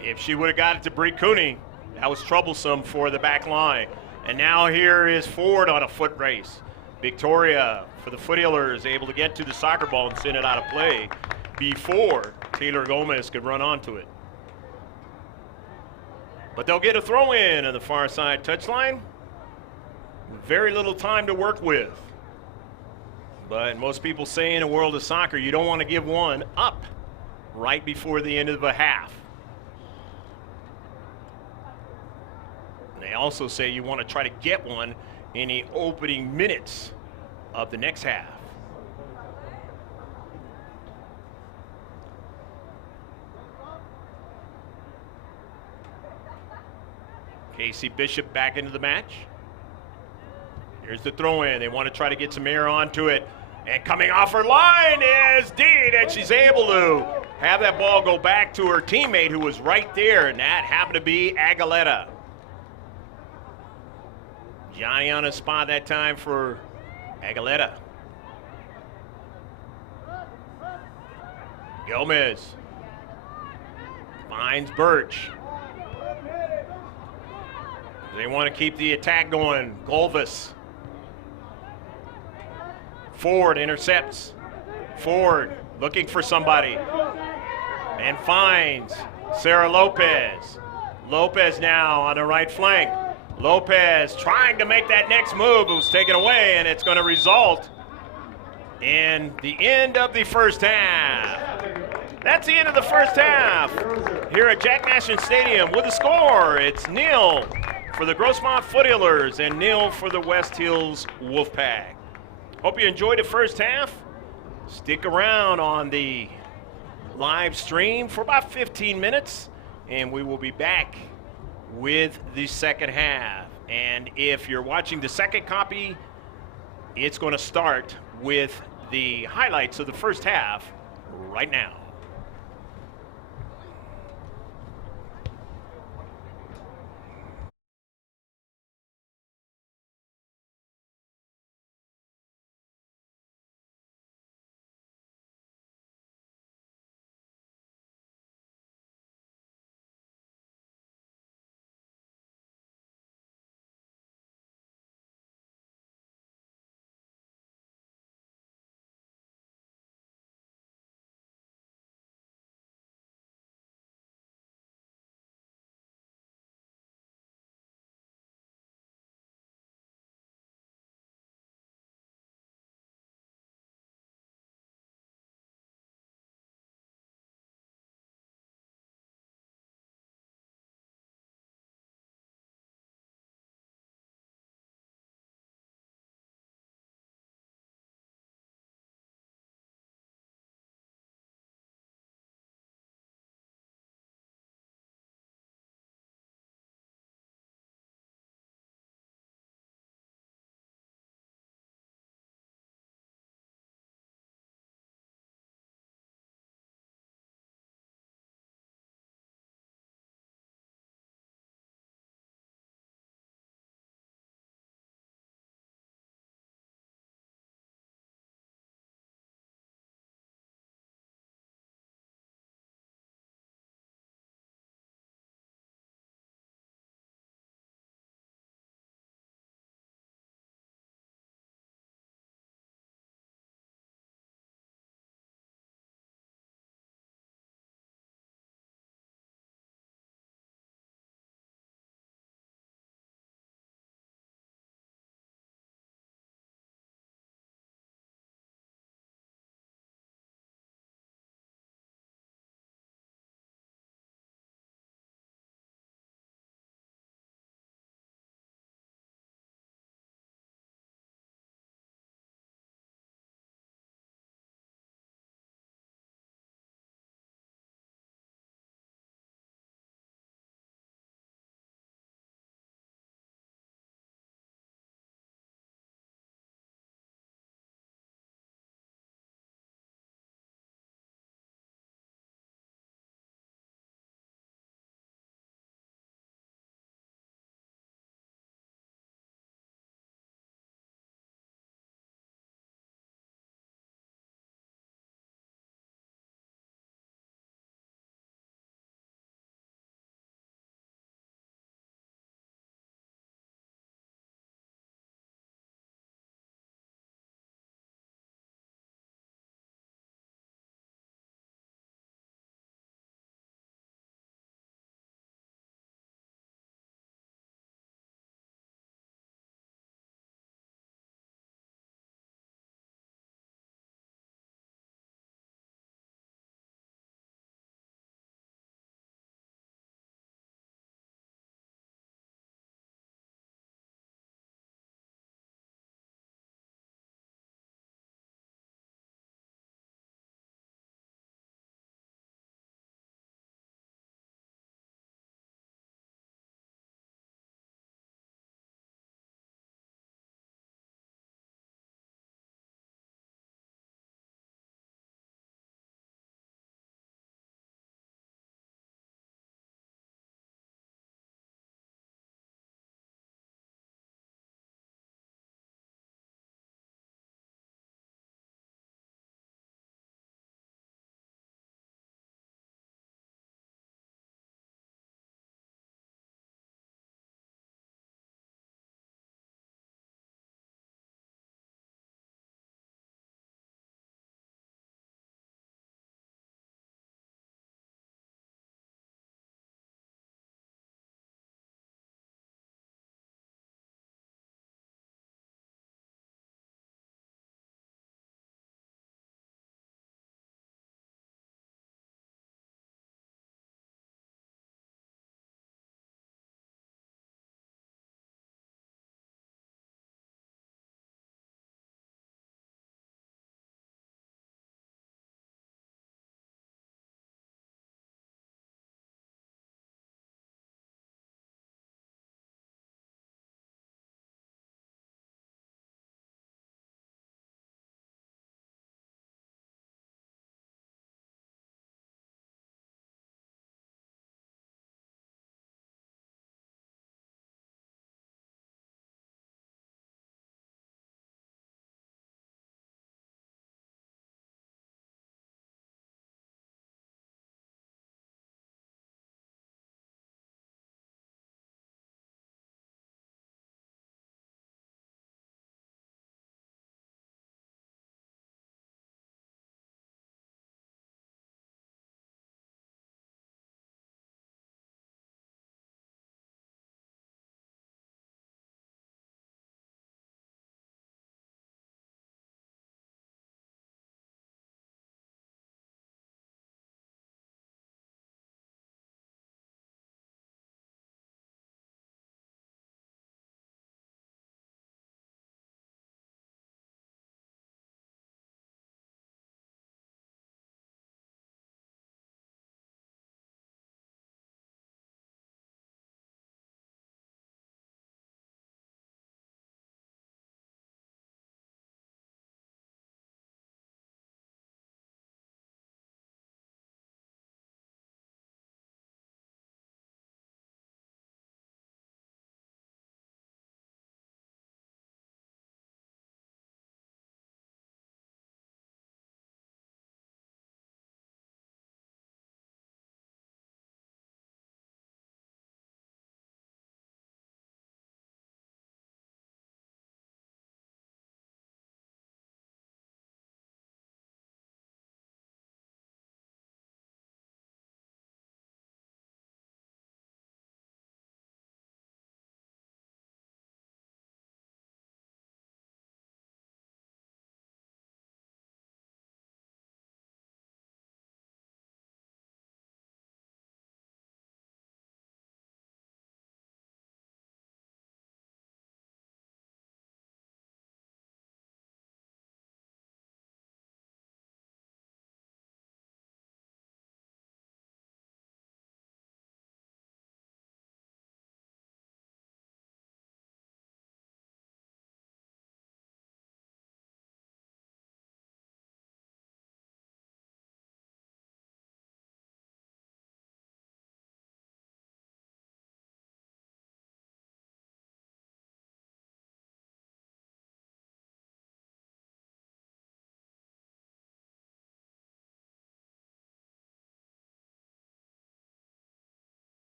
If she would have got it to Bree Cooney, that was troublesome for the back line. And now here is Ford on a foot race. Victoria for the Foothillers able to get to the soccer ball and send it out of play before Taylor Gomez could run onto it. But they'll get a throw in on the far side touchline. Very little time to work with. But most people say in a world of soccer, you don't want to give one up right before the end of a half. They also say you want to try to get one in the opening minutes of the next half. Casey Bishop back into the match. Here's the throw in. They want to try to get some air onto it. And coming off her line is Deed, and she's able to have that ball go back to her teammate who was right there, and that happened to be Aguilera. Johnny on a spot that time for Aguilera. Gomez finds Birch. They want to keep the attack going. Golvis. Ford intercepts. Ford looking for somebody and finds Sarah Lopez. Lopez now on the right flank. Lopez trying to make that next move. It was taken away, and it's going to result in the end of the first half. That's the end of the first half here at Jack Nicholson Stadium with a score. It's 0 for the Grossmont Foothillers and 0 for the West Hills Wolfpack. Hope you enjoyed the first half. Stick around on the live stream for about 15 minutes, and we will be back with the second half. And if you're watching the second copy, it's going to start with the highlights of the first half right now.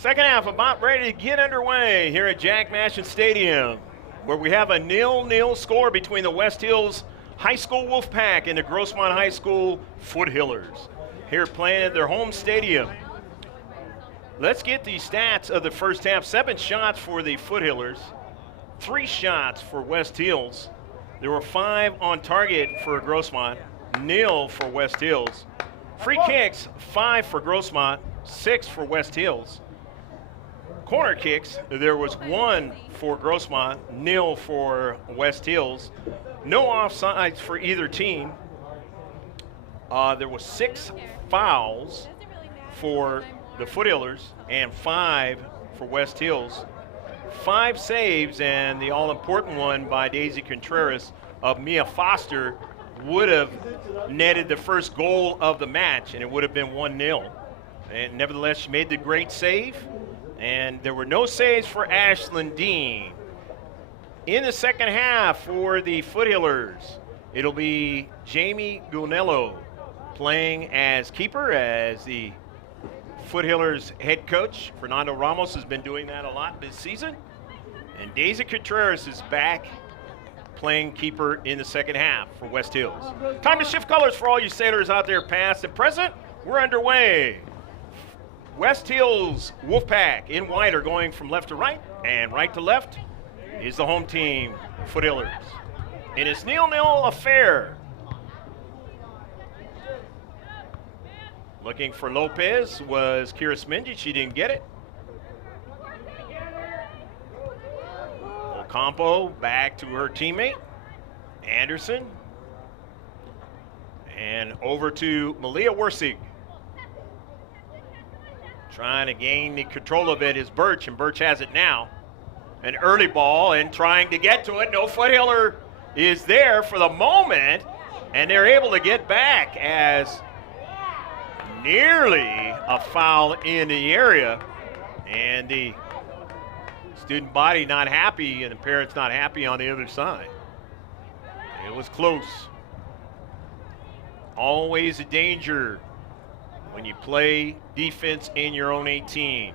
Second half about ready to get underway here at Jack Mashin Stadium, where we have a 0-0 score between the West Hills High School Wolfpack and the Grossmont High School Foothillers, here playing at their home stadium. Let's get the stats of the first half. 7 shots for the Foothillers, 3 shots for West Hills. There were 5 on target for Grossmont, 0 for West Hills. Free kicks, 5 for Grossmont, 6 for West Hills. Corner kicks, there was 1 for Grossmont, 0 for West Hills. No offsides for either team. There was 6 fouls for the Foothillers and 5 for West Hills. 5 saves, and the all-important one by Daisy Contreras of Mia Foster would have netted the first goal of the match, and it would have been 1-0. And nevertheless, she made the great save, and there were no saves for Ashlyn Dean. In the second half for the Foothillers, it'll be Jamie Gunello playing as keeper, as the Foothillers head coach Fernando Ramos has been doing that a lot this season. And Daisy Contreras is back playing keeper in the second half for West Hills. Time to shift colors for all you sailors out there past and present. We're underway. West Hills Wolfpack in white are going from left to right, and right to left is the home team, Foothillers. It is 0-0 affair. Looking for Lopez was Kira Smingy. She didn't get it. Ocampo back to her teammate, Anderson. And over to Malia Worsig. Trying to gain the control of it is Birch, and Birch has it now. An early ball and trying to get to it. No Foothiller is there for the moment, and they're able to get back as nearly a foul in the area, and the student body not happy and the parents not happy on the other side. It was close. Always a danger when you play defense in your own 18.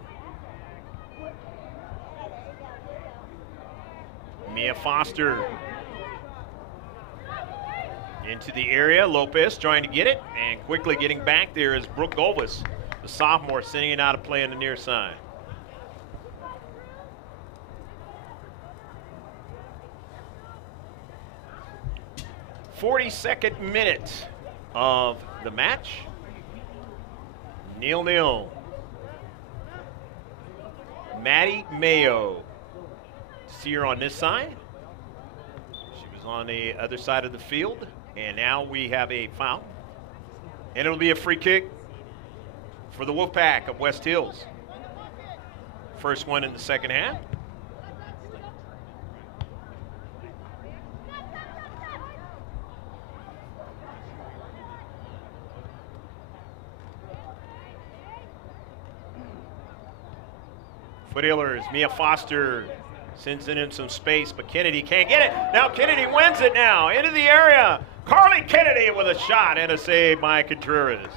Mia Foster into the area. Lopez trying to get it, and quickly getting back there is Brooke Golvis, the sophomore, sending it out of play on the near side. .42nd minute of the match. 0-0. Maddie Mayo. See her on this side. She was on the other side of the field. And now we have a foul. And it'll be a free kick for the Wolfpack of West Hills. First one in the second half. Foothillers, Mia Foster sends it in some space, but Kennedy can't get it. Now Kennedy wins it now, into the area. Carly Kennedy with a shot and a save by Contreras.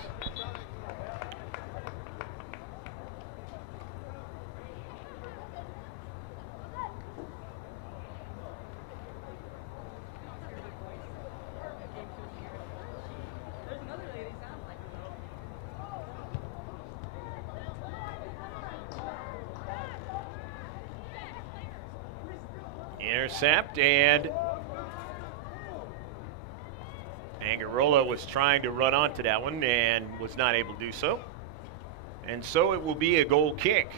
Intercept, and Angarola was trying to run onto that one and was not able to do so. And so it will be a goal kick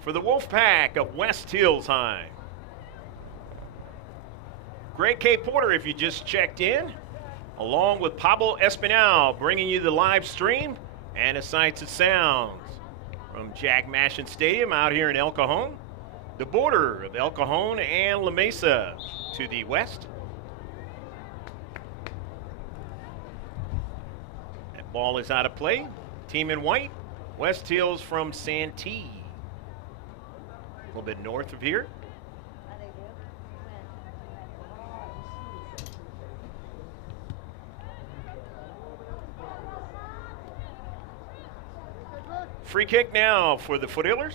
for the Wolfpack of West Hills High. Greg K. Porter, if you just checked in, along with Pablo Espinal, bringing you the live stream and the sights and sounds from Jack Mashin Stadium out here in El Cajon. The border of El Cajon and La Mesa to the west. That ball is out of play. Team in white, West Hills from Santee. A little bit north of here. Free kick now for the Foothillers.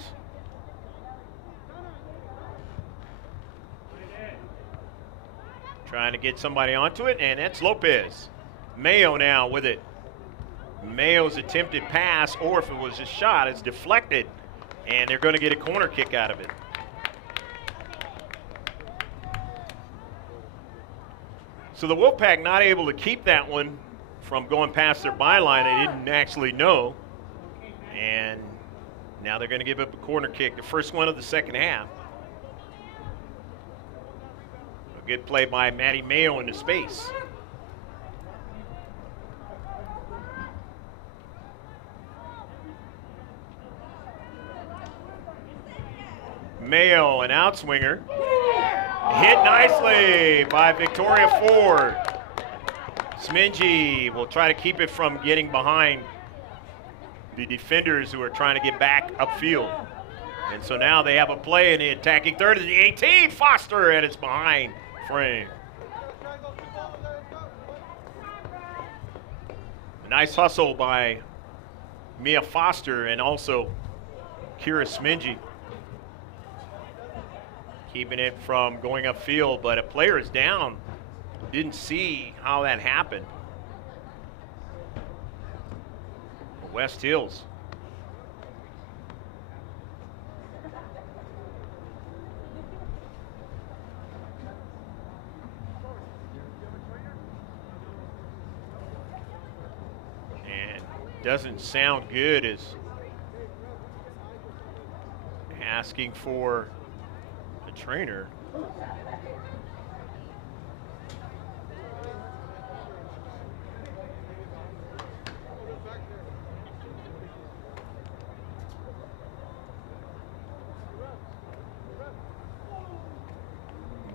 Trying to get somebody onto it, and that's Lopez. Mayo now with it. Mayo's attempted pass, or if it was a shot, it's deflected, and they're going to get a corner kick out of it. So the Wolfpack not able to keep that one from going past their byline. They didn't actually know, and now they're going to give up a corner kick, the first one of the second half. A good play by Matty Mayo into space. Mayo, an outswinger. Hit nicely by Victoria Ford. Smingy will try to keep it from getting behind the defenders who are trying to get back upfield. And so now they have a play in the attacking third of the 18. Foster, and it's behind frame. A nice hustle by Mia Foster and also Kira Smingy. Keeping it from going upfield, but a player is down. Didn't see how that happened. West Hills. And doesn't sound good as asking for a trainer.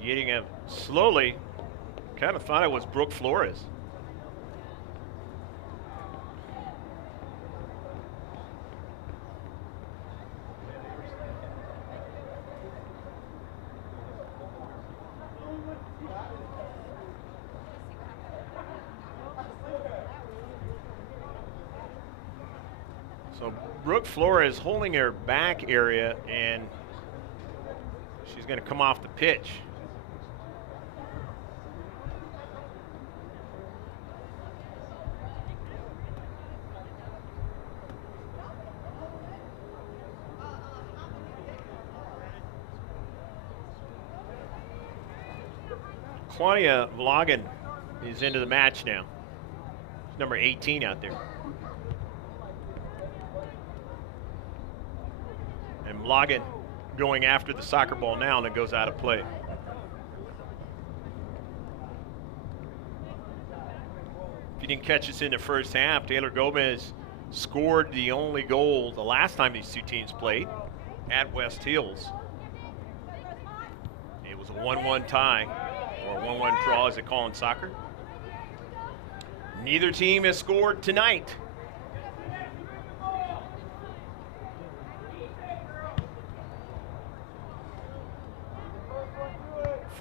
Getting him slowly. Kind of thought it was Brooke Flores. So Brooke Flores holding her back area, and she's going to come off the pitch. Claudia Vlogan is into the match now. She's number 18 out there. And Vlogan going after the soccer ball now, and it goes out of play. If you didn't catch us in the first half, Taylor Gomez scored the only goal the last time these two teams played at West Hills. It was a 1-1 tie, or a 1-1 draw as they call in soccer. Neither team has scored tonight.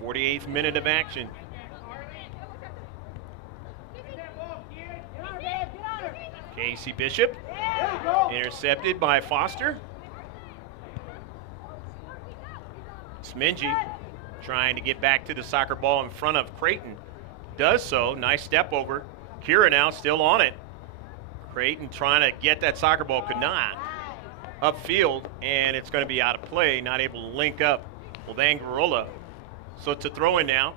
'48th minute of action. Casey Bishop intercepted by Foster. Smingy trying to get back to the soccer ball in front of Creighton. Does so. Nice step over. Kira now still on it. Creighton trying to get that soccer ball, could not. Upfield, and it's going to be out of play. Not able to link up with Angarola. So it's a throw in now.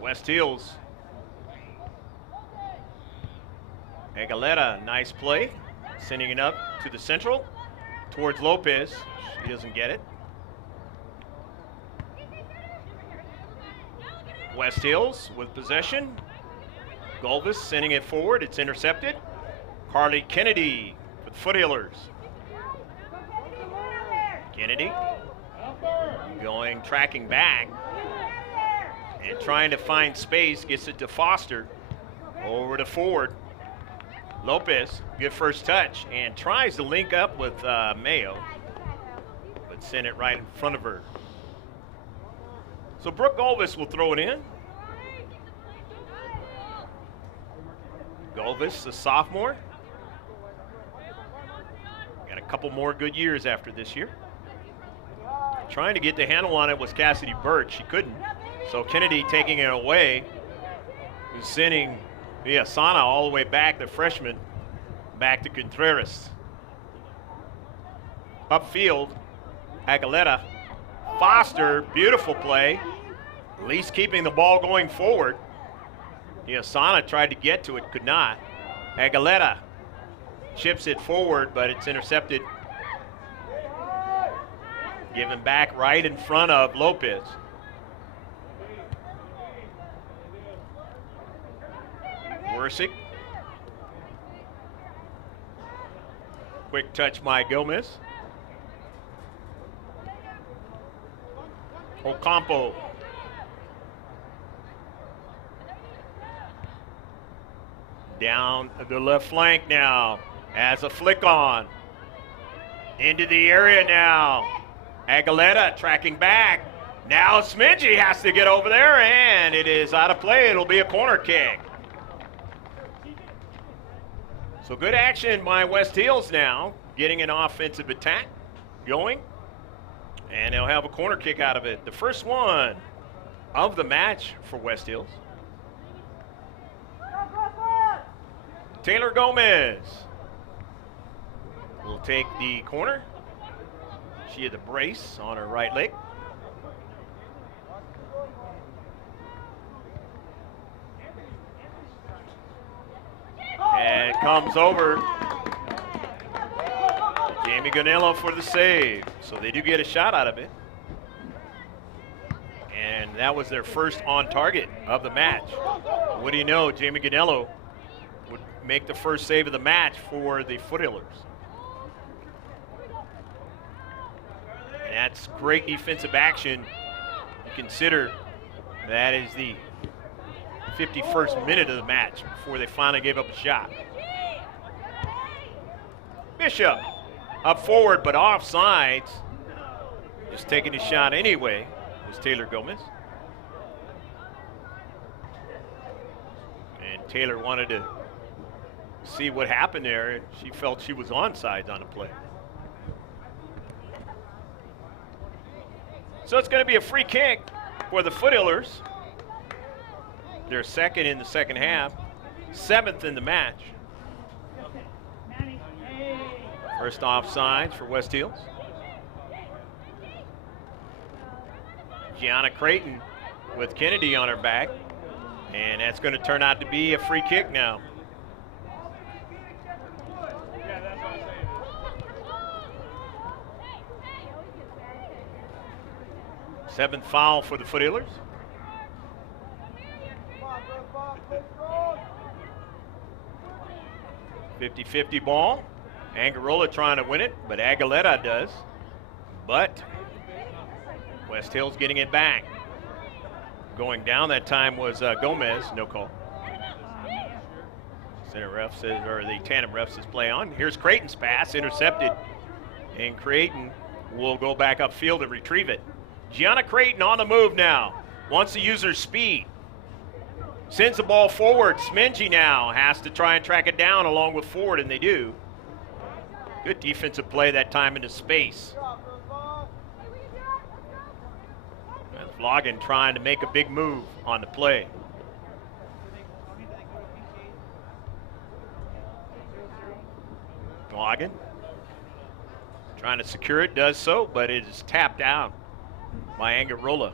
West Hills. Agaleta, nice play. Sending it up to the central towards Lopez. She doesn't get it. West Hills with possession. Golvis sending it forward. It's intercepted. Carly Kennedy for the Foothillers. Kennedy going, tracking back and trying to find space. Gets it to Foster. Over to Ford. Lopez, good first touch, and tries to link up with Mayo, but sent it right in front of her. So Brooke Golvis will throw it in. Golvis, the sophomore. couple more good years after this year. Trying to get the handle on it was Cassidy Birch. She couldn't. So Kennedy taking it away, sending Sana all the way back, the freshman, back to Contreras. Upfield, Aguilera, Foster, beautiful play. At least keeping the ball going forward. Sana tried to get to it, could not. Aguilera chips it forward, but it's intercepted. Given back right in front of Lopez. Wersick. Quick touch by Gomez. Ocampo. Down the left flank now. Has a flick on. Into the area now. Aguilera tracking back. Now Smidgey has to get over there, and it is out of play. It'll be a corner kick. So good action by West Hills now, getting an offensive attack going. And they'll have a corner kick out of it. The first one of the match for West Hills. Taylor Gomez will take the corner. She had the brace on her right leg. And comes over. Jamie Ganello for the save. So they do get a shot out of it. And that was their first on target of the match. What do you know? Jamie Ganello would make the first save of the match for the Foothillers. And that's great defensive action. You consider that is the 51st minute of the match before they finally gave up a shot. Bishop up forward, but offsides. Just taking a shot anyway was Taylor Gomez. And Taylor wanted to see what happened there. She felt she was onside on the play. So it's going to be a free kick for the Foothillers. They're second in the second half, 7th in the match. First offsides for West Hills. Gianna Creighton with Kennedy on her back. And that's going to turn out to be a free kick now. Seventh foul for the Foothillers. 50-50 ball. Angarola trying to win it, but Aguilera does. But West Hills getting it back. Going down that time was Gomez, no call. Center ref says, or the tandem ref says play on. Here's Creighton's pass, intercepted. And Creighton will go back upfield and retrieve it. Gianna Creighton on the move now. Wants to use her speed. Sends the ball forward. Smingy now has to try and track it down along with Ford, and they do. Good defensive play that time into space. And Vloggin trying to make a big move on the play. Vloggin trying to secure it, does so, but it is tapped out by Angarola.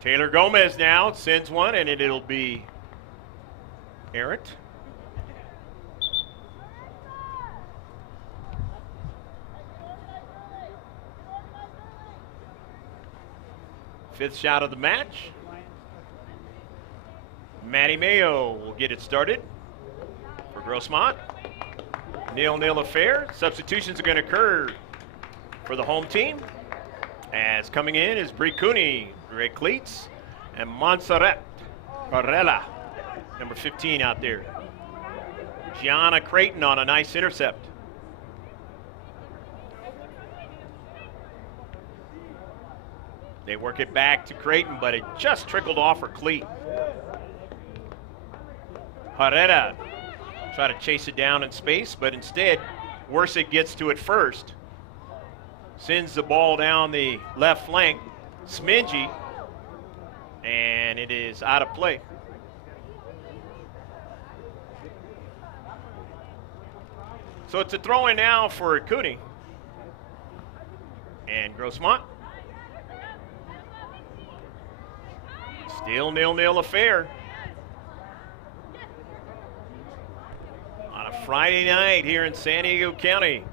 Taylor Gomez now sends one, and it'll be errant. Fifth shot of the match. Maddie Mayo will get it started for Grossmont. 0-0 affair. Substitutions are going to occur for the home team. As coming in is Brie Cooney, Greg Cleats, and Montserrat Barrella, number 15 out there. Gianna Creighton on a nice intercept. They work it back to Creighton, but it just trickled off her cleat. Herrera try to chase it down in space, but instead, Worsick gets to it first. Sends the ball down the left flank. Smingy, and it is out of play. So it's a throw-in now for Cooney. And Grossmont. Still 0-0 affair. On a Friday night here in San Diego County.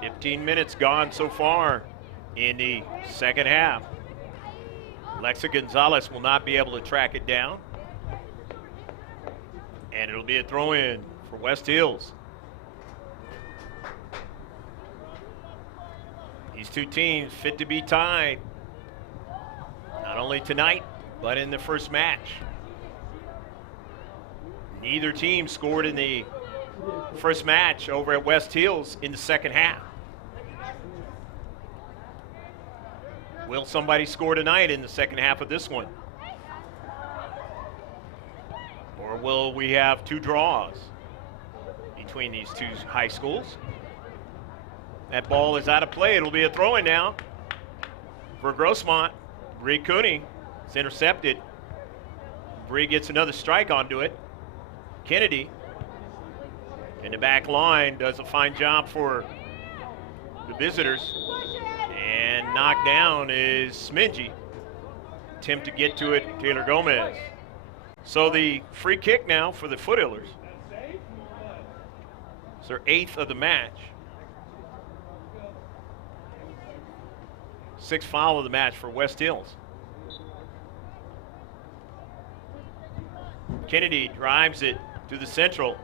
"15 minutes gone so far in the second half. Alexa Gonzalez will not be able to track it down. And it'll be a throw-in for West Hills. These two teams fit to be tied, not only tonight, but in the first match. Neither team scored in the first match over at West Hills in the second half. Will somebody score tonight in the second half of this one? Or will we have two draws between these two high schools? That ball is out of play. It'll be a throw-in now for Grossmont. Bree Cooney is intercepted. Bree gets another strike onto it. Kennedy in the back line does a fine job for the visitors. And knocked down is Smingy. Attempt to get to it, Taylor Gomez. So the free kick now for the Foothillers. It's their 8th of the match. 6th foul of the match for West Hills. Kennedy drives it to the central.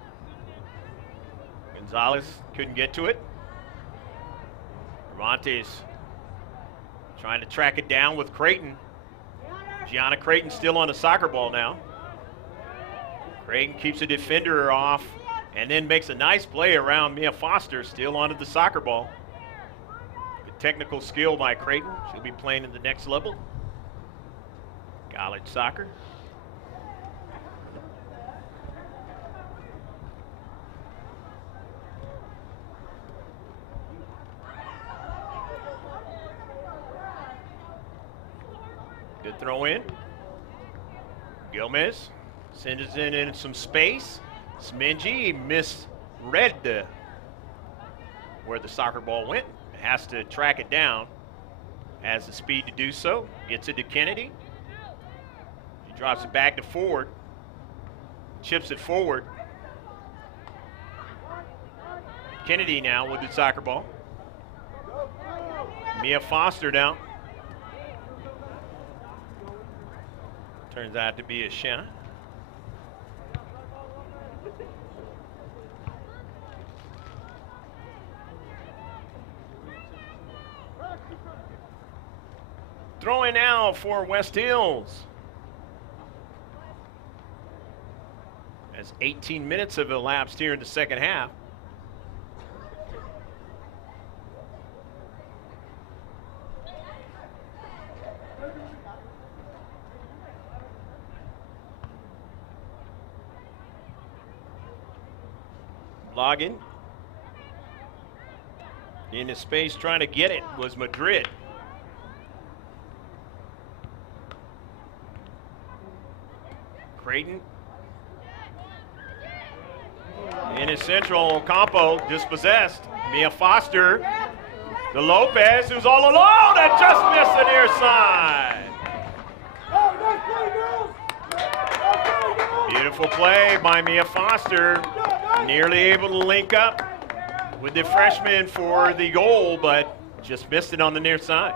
Gonzalez couldn't get to it. Cervantes trying to track it down with Creighton. Gianna Creighton still on the soccer ball now. Creighton keeps a defender off and then makes a nice play around Mia Foster, still onto the soccer ball. Good technical skill by Creighton. She'll be playing in the next level. College soccer. Good throw in. Gomez sends it in some space. Smingy misread where the soccer ball went. Has to track it down. Has the speed to do so. Gets it to Kennedy. He drops it back to forward. Chips it forward. Kennedy now with the soccer ball. Mia Foster now. Turns out to be a shot. Throwing now for West Hills. As 18 minutes have elapsed here in the second half. Logan. In the space trying to get it was Madrid. Creighton. In his central, Campo dispossessed. Mia Foster. To Lopez, who's all alone and just missed the near side. Beautiful play by Mia Foster. Nearly able to link up with the freshman for the goal, but just missed it on the near side.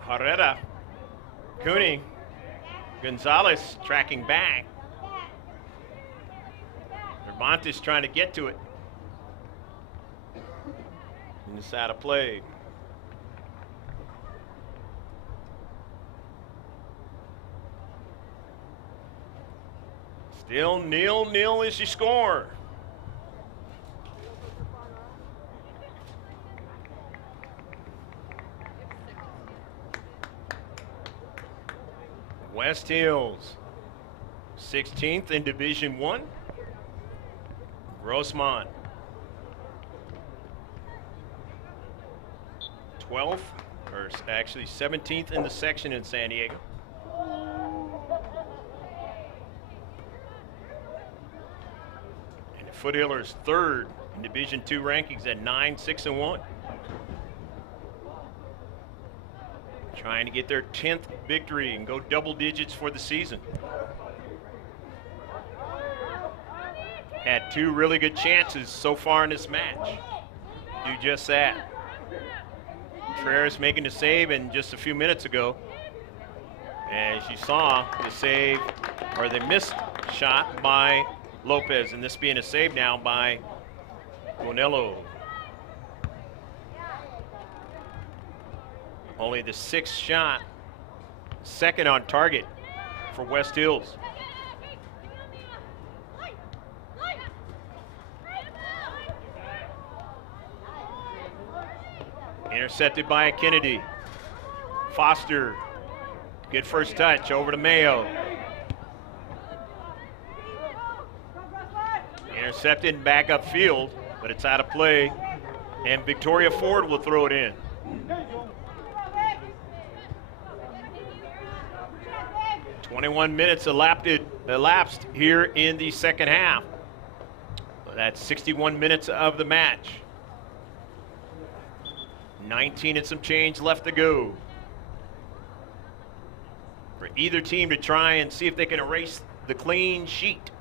Herrera, Cooney, Gonzalez tracking back. Cervantes trying to get to it. And it's out of play. Still 0-0 is your score. West Hills, 16th in Division 1. Grossmont, 12th, or actually 17th in the section in San Diego. And the Foothillers 3rd in Division 2 rankings at 9-6-1. Trying to get their 10th victory and go double digits for the season. Had 2 really good chances so far in this match. Do just that. Contreras making the save and just a few minutes ago. As you saw, the save, or the missed shot by Lopez, and this being a save now by Bonello. Only the 6th shot, 2nd on target for West Hills. Intercepted by Kennedy. Foster, good first touch, over to Mayo. Intercepted back upfield, but it's out of play, and Victoria Ford will throw it in. -21 minutes elapsed here in the second half. That's 61 minutes of the match. 19 and some change left to go for either team to try and see if they can erase the clean sheet.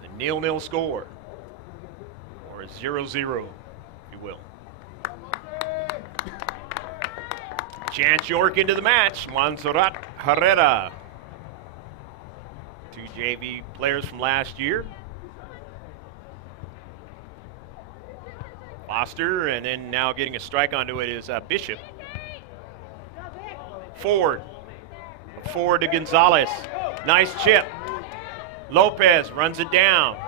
The 0-0 score, or a 0-0, if you will. Chance York into the match. Montserrat Herrera. 2 JV players from last year. Foster, and then now getting a strike onto it is Bishop. Ford to Gonzalez. Nice chip. Lopez runs it down.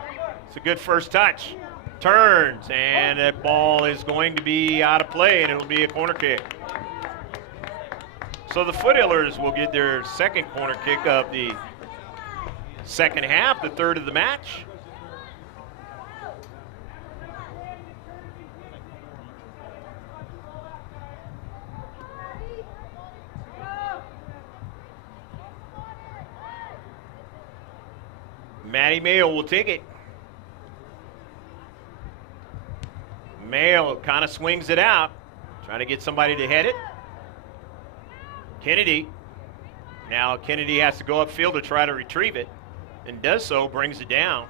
It's a good first touch. Turns, and that ball is going to be out of play, and it'll be a corner kick. So the Foothillers will get their 2nd corner kick of the second half, the 3rd of the match. Matty Mayo will take it. Mayo kind of swings it out, trying to get somebody to head it. Kennedy. Now Kennedy has to go upfield to try to retrieve it, and does so, brings it down.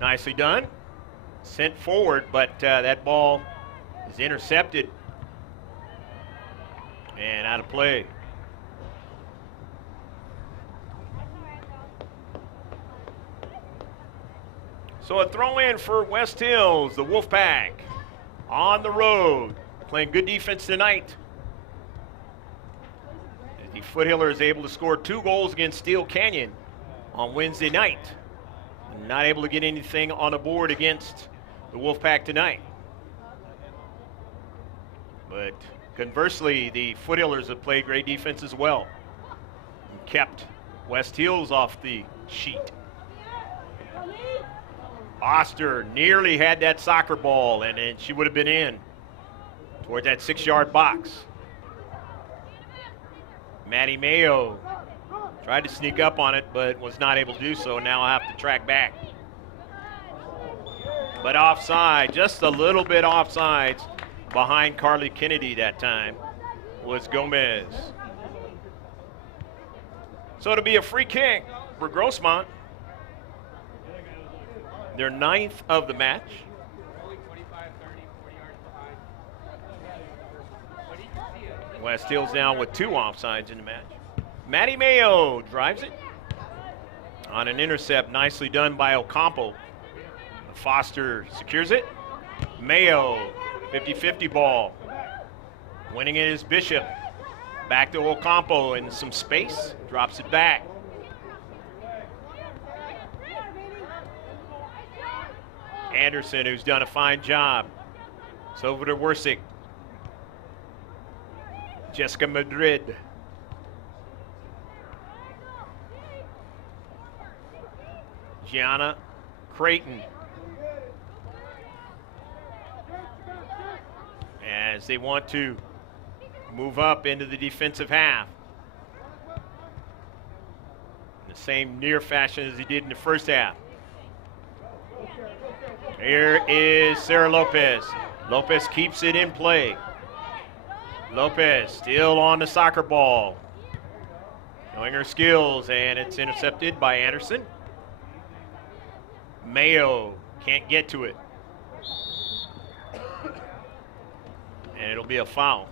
Nicely done. Sent forward, but that ball is intercepted and out of play. So a throw in for West Hills, the Wolfpack, on the road, playing good defense tonight. The Foothillers is able to score 2 goals against Steel Canyon on Wednesday night. Not able to get anything on the board against the Wolfpack tonight. But conversely, the Foothillers have played great defense as well and kept West Hills off the sheet. Foster nearly had that soccer ball, and then she would have been in towards that 6-yard box. Matty Mayo tried to sneak up on it, but was not able to do so. Now I'll have to track back. But offside, just a little bit offsides behind Carly Kennedy that time was Gomez. So it'll be a free kick for Grossmont. Their 9th of the match. West Hills now with 2 offsides in the match. Matty Mayo drives it on an intercept, nicely done by Ocampo. Foster secures it. Mayo, 50-50 ball. Winning it is Bishop. Back to Ocampo in some space, drops it back. Anderson, who's done a fine job. It's over to Wersick. Jessica Madrid. Gianna Creighton. As they want to move up into the defensive half. In the same near fashion as he did in the first half. Here is Sarah Lopez. Lopez keeps it in play. Lopez still on the soccer ball. Knowing her skills, and it's intercepted by Anderson. Mayo can't get to it. And it'll be a foul.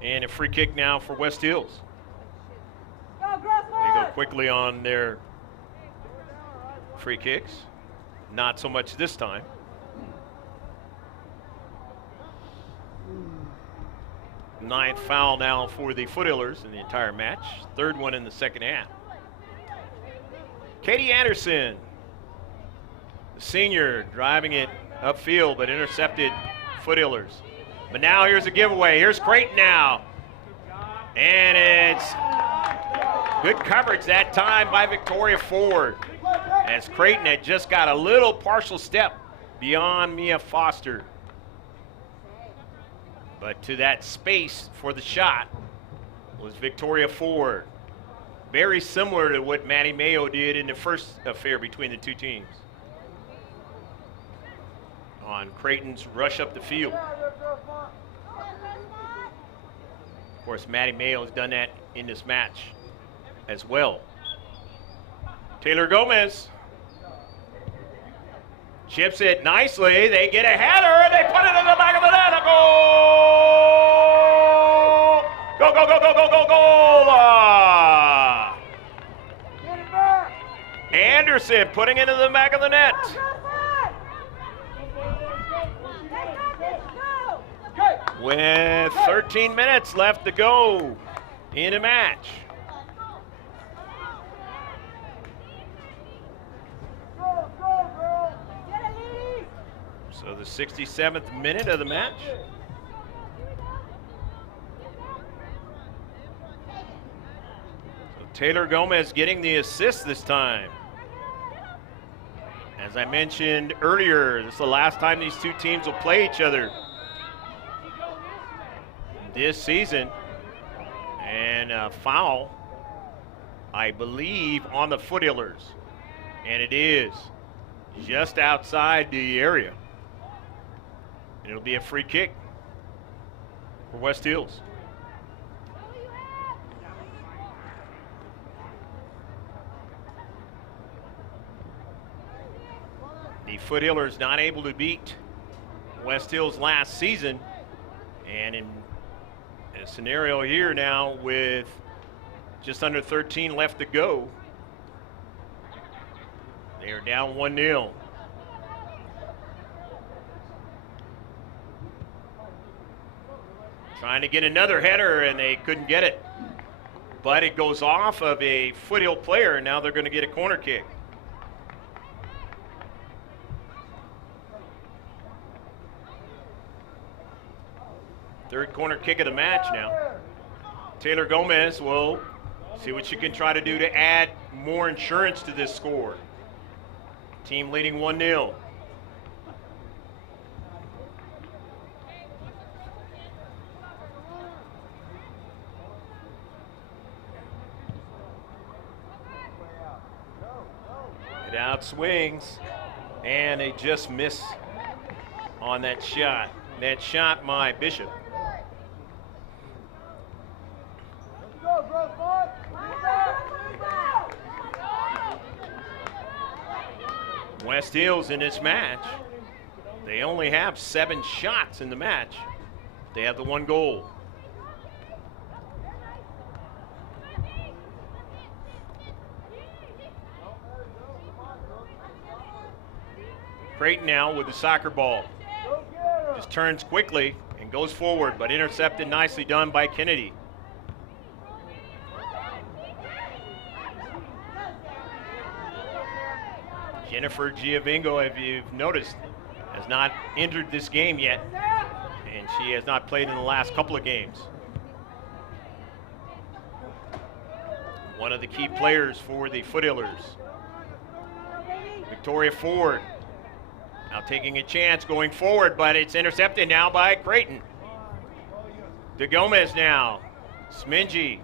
And a free kick now for West Hills. They go quickly on their free kicks. Not so much this time. Ninth foul now for the Foothillers in the entire match. Third one in the second half. Katie Anderson, the senior, driving it upfield, but intercepted Foothillers. But now here's a giveaway. Here's Creighton now. And it's good coverage that time by Victoria Ford, as Creighton had just got a little partial step beyond Mia Foster. But to that space for the shot was Victoria Ford. Very similar to what Maddie Mayo did in the first affair between the two teams. On Creighton's rush up the field. Of course, Maddie Mayo has done that in this match as well. Taylor Gomez chips it nicely. They get a header, and they put it in the back of the net. A goal! Go, go, go, go, go, go, goal! Anderson putting it in the back of the net. With 13 minutes left to go in a match. So the 67th minute of the match. So Taylor Gomez getting the assist this time. As I mentioned earlier, this is the last time these two teams will play each other this season. And a foul, I believe, on the Foothillers. And it is just outside the area. And it'll be a free kick for West Hills. The Foothillers not able to beat West Hills last season. And in a scenario here now with just under 13 left to go, they are down 1-0. Trying to get another header, and they couldn't get it. But it goes off of a Foothill player, and now they're going to get a corner kick. Third corner kick of the match now. Taylor Gomez will see what she can try to do to add more insurance to this score. Team leading 1-0. It out swings, and they just miss on that shot. That shot by Bishop. West Hills in this match, they only have 7 shots in the match. They have the 1 goal. Creighton now with the soccer ball. Just turns quickly and goes forward, but intercepted, nicely done by Kennedy. Jennifer Giovingo, if you've noticed, has not entered this game yet, and she has not played in the last couple of games. One of the key players for the Foothillers. Victoria Ford now taking a chance going forward, but it's intercepted now by Creighton. De Gomez now. Smingy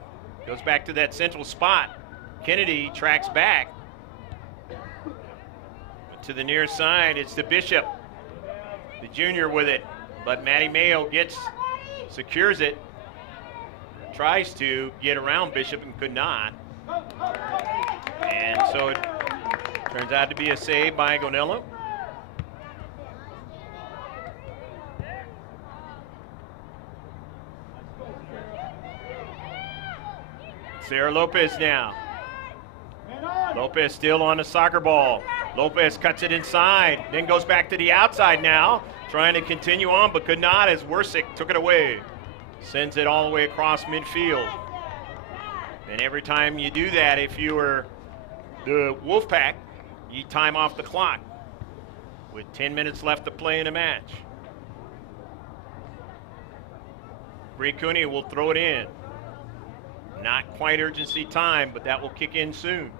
goes back to that central spot. Kennedy tracks back. To the near side, it's the Bishop, the junior with it, but Maddie Mayo secures it, tries to get around Bishop and could not. And so it turns out to be a save by Gonello. Sarah Lopez now. Lopez still on the soccer ball. Lopez cuts it inside, then goes back to the outside now, trying to continue on, but could not as Wersick took it away. Sends it all the way across midfield. And every time you do that, if you were the Wolfpack, you time off the clock with 10 minutes left to play in a match. Bree Cooney will throw it in. Not quite urgency time, but that will kick in soon.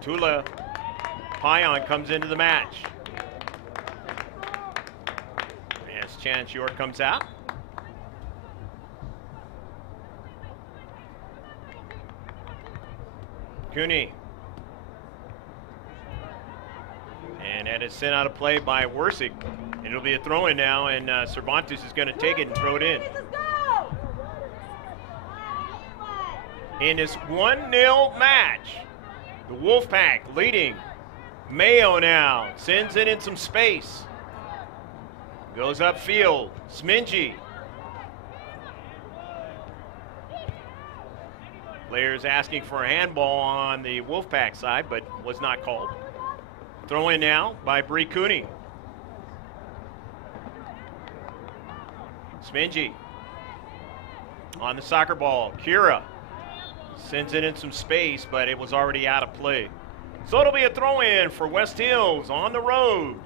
Tula Pion comes into the match. As Chance York comes out. Cooney. And that is sent out of play by Wersick. It'll be a throw-in now, and Cervantes is going to take it and throw it in. In this 1-0 match, the Wolfpack leading. Mayo now sends it in some space. Goes upfield. Smingy. Players asking for a handball on the Wolfpack side, but was not called. Throw in now by Bree Cooney. Smingy on the soccer ball. Kira sends it in some space, but it was already out of play. So it'll be a throw-in for West Hills on the road,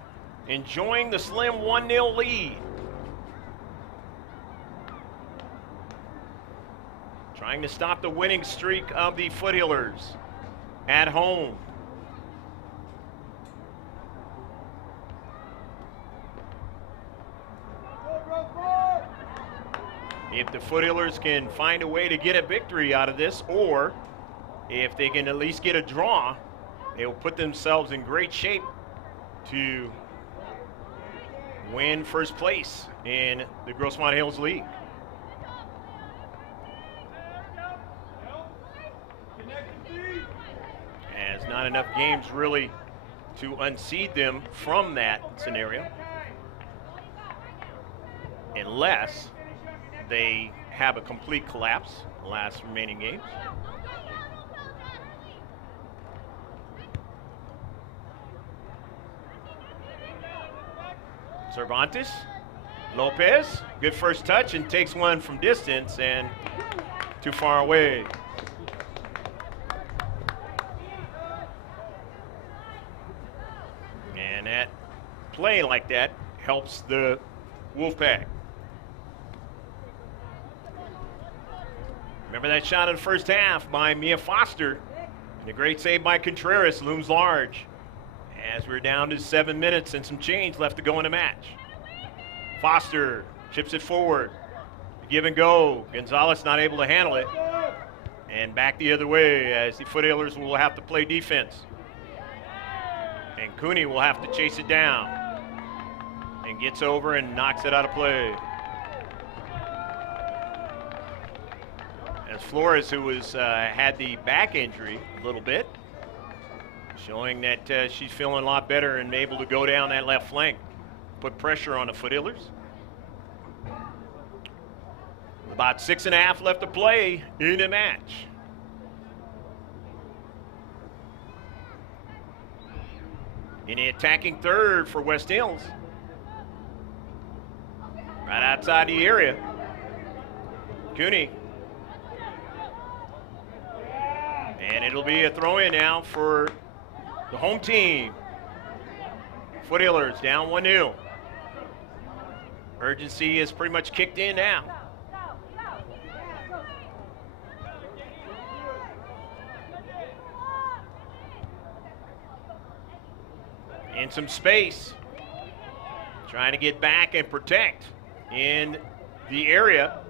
enjoying the slim 1-0 lead. Trying to stop the winning streak of the Foothillers at home. If the Foothillers can find a way to get a victory out of this, or if they can at least get a draw, they will put themselves in great shape to win first place in the Grossmont Hills League. As not enough games really to unseed them from that scenario, unless they have a complete collapse in the last remaining games. Cervantes, Lopez, good first touch and takes one from distance and too far away. And that play like that helps the Wolfpack. Remember that shot in the first half by Mia Foster, and a great save by Contreras looms large as we're down to 7 minutes and some change left to go in the match. Foster chips it forward, give and go. Gonzalez not able to handle it, and back the other way as the Foothillers will have to play defense. And Cooney will have to chase it down and gets over and knocks it out of play. As Flores, who was had the back injury a little bit, showing that she's feeling a lot better and able to go down that left flank, put pressure on the Foothillers. About 6.5 left to play in the match. In the attacking third for West Hills, right outside the area. Cooney And it'll be a throw-in now for the home team. Foothillers down 1-0. Urgency is pretty much kicked in now. In some space. Trying to get back and protect in the area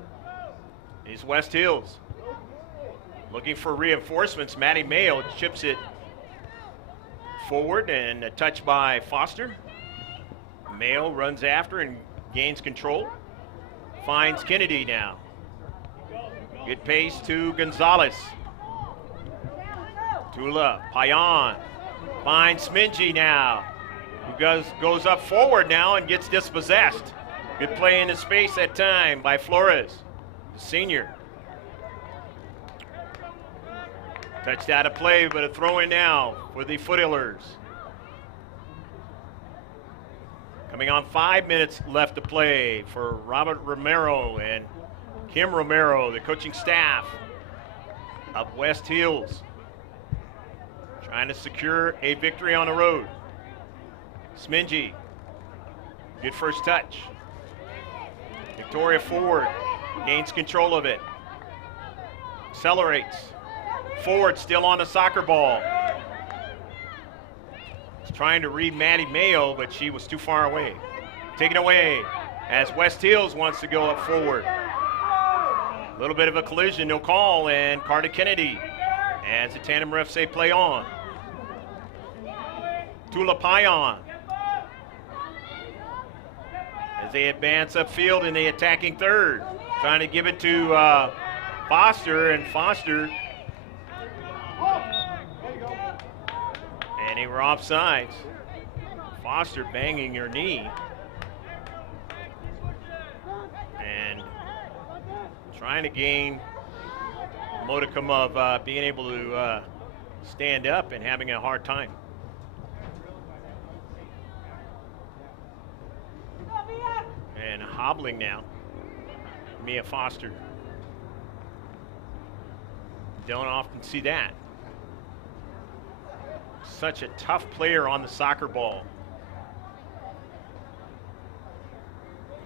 is West Hills. Looking for reinforcements. Maddie Mayo chips it forward and a touch by Foster. Mayo runs after and gains control. Finds Kennedy now. Good pace to Gonzalez. Tula, Payan. Finds Smingy now. Who goes up forward now and gets dispossessed. Good play in the space that time by Flores, the senior. Touched out of play, but a throw in now for the Foothillers. Coming on 5 minutes left to play for Robert Romero and Kim Romero, the coaching staff of West Hills. Trying to secure a victory on the road. Smingy, good first touch. Victoria forward, gains control of it. Accelerates. Forward still on the soccer ball. He's trying to read Maddie Mayo, but she was too far away. Taken away as West Hills wants to go up forward. A little bit of a collision, no call, and Carter Kennedy as the tandem refs say play on. Tula Payan as they advance upfield in the attacking third. Trying to give it to Foster, and Foster, and they were offsides. Foster banging her knee. And trying to gain a modicum of being able to stand up and having a hard time. And hobbling now, Mia Foster. Don't often see that. Such a tough player on the soccer ball.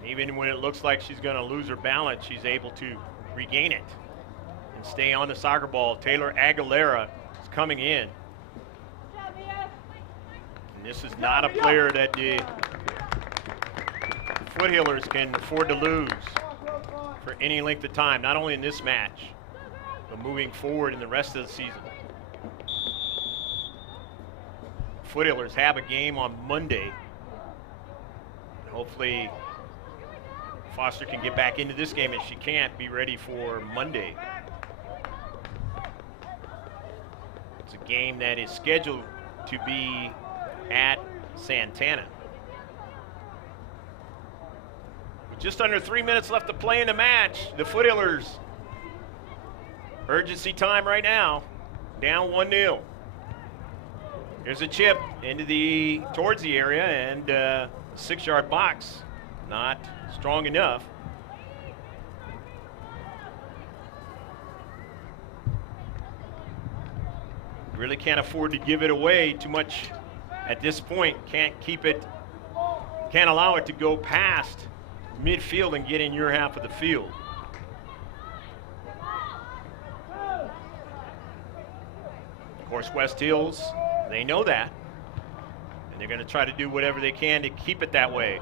Even when it looks like she's going to lose her balance, she's able to regain it and stay on the soccer ball. Taylor Aguilera is coming in. And this is not a player that the Foothillers can afford to lose for any length of time, not only in this match, but moving forward in the rest of the season. Foothillers have a game on Monday. Hopefully Foster can get back into this game. If she can't, be ready for Monday. It's a game that is scheduled to be at Santana. With just under 3 minutes left to play in the match, the Foothillers, urgency time right now, down 1-0. Here's a chip towards the area, and 6-yard box, not strong enough. Really can't afford to give it away too much at this point. Can't allow it to go past midfield and get in your half of the field. Of course, West Hills, they know that, and they're going to try to do whatever they can to keep it that way.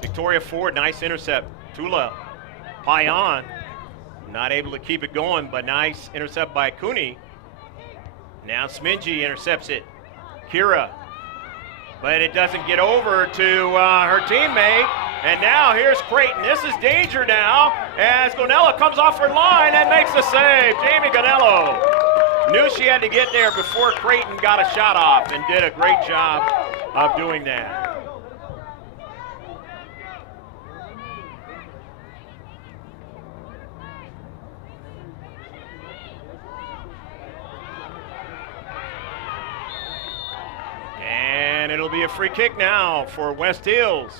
Victoria Ford, nice intercept. Tula Payan, not able to keep it going, but nice intercept by Cooney. Now Smingy intercepts it. Kira, but it doesn't get over to her teammate. And now here's Creighton. This is danger now as Gonella comes off her line and makes the save. Jamie Gonello knew she had to get there before Creighton got a shot off and did a great job of doing that. And it'll be a free kick now for West Hills.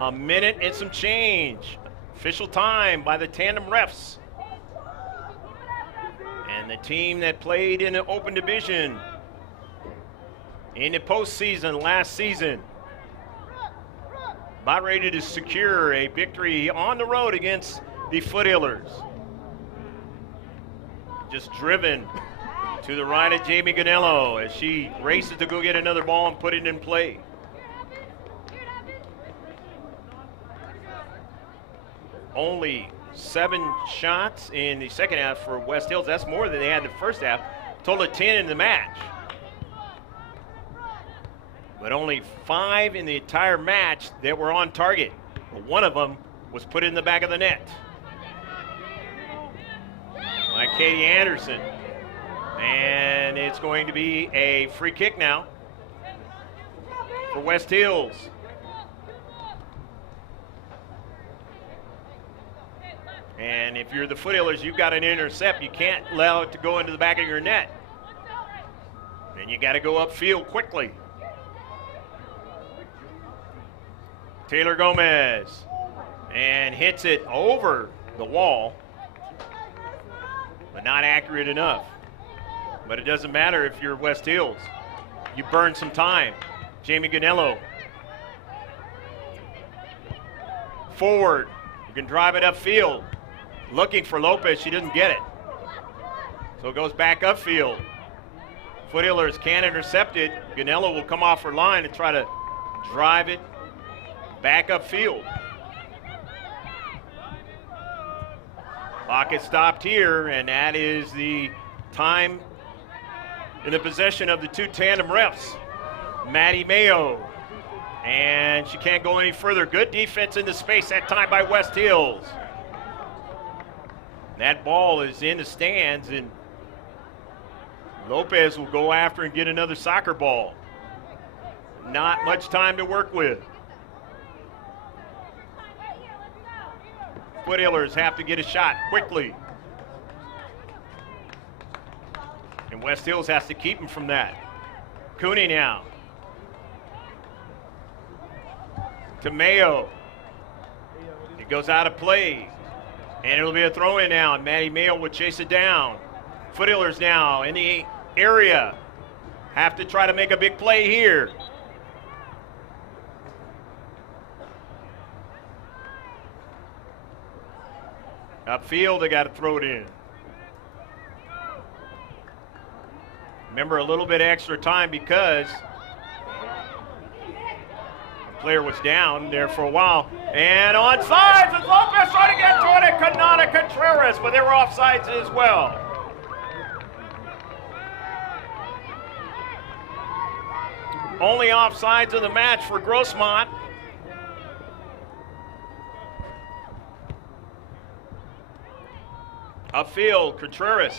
A minute and some change. Official time by the tandem refs. And the team that played in the open division in the postseason last season, about ready to secure a victory on the road against the Foothillers. Just driven to the right of Jamie Ganello as she races to go get another ball and put it in play. Only 7 shots in the second half for West Hills. That's more than they had in the first half. Total of 10 in the match. But only 5 in the entire match that were on target. But one of them was put in the back of the net by Katie Anderson. And it's going to be a free kick now for West Hills. And if you're the Foothillers, you've got an intercept. You can't allow it to go into the back of your net. And you got to go upfield quickly. Taylor Gomez. And hits it over the wall. But not accurate enough. But it doesn't matter if you're West Hills. You burn some time. Jamie Ganello. Forward. You can drive it upfield. Looking for Lopez, she doesn't get it. So it goes back upfield. Foothillers can't intercept it. Ganello will come off her line and try to drive it back upfield. Clock is stopped here, and that is the time in the possession of the 2 tandem refs. Maddie Mayo. And she can't go any further. Good defense in the space that time by West Hills. That ball is in the stands, and Lopez will go after and get another soccer ball. Not much time to work with. Foothillers have to get a shot quickly. And West Hills has to keep them from that. Cooney now. To Mayo. It goes out of play. And it'll be a throw-in now, and Maddie Mayo will chase it down. Foothillers now in the area. Have to try to make a big play here. Upfield, they got to throw it in. Remember, a little bit extra time because the player was down there for a while. And onside, and Lopez trying to get to it, and Kanana Contreras, but they were offsides as well. Only offsides of the match for Grossmont. Upfield, Contreras.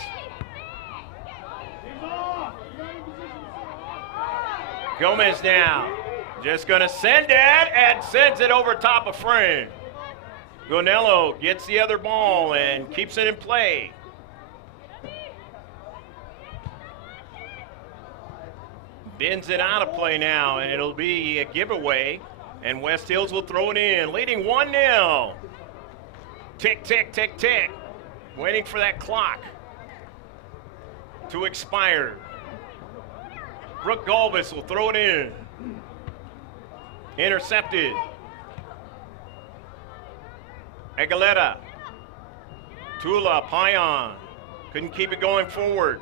Gomez now. Just going to send it and sends it over top of frame. Ganello gets the other ball and keeps it in play. Bends it out of play now, and it'll be a giveaway. And West Hills will throw it in, leading 1-0. Tick, tick, tick, tick. Waiting for that clock to expire. Brooke Galvis will throw it in. Intercepted. Aguilera. Tula Payan. Couldn't keep it going forward.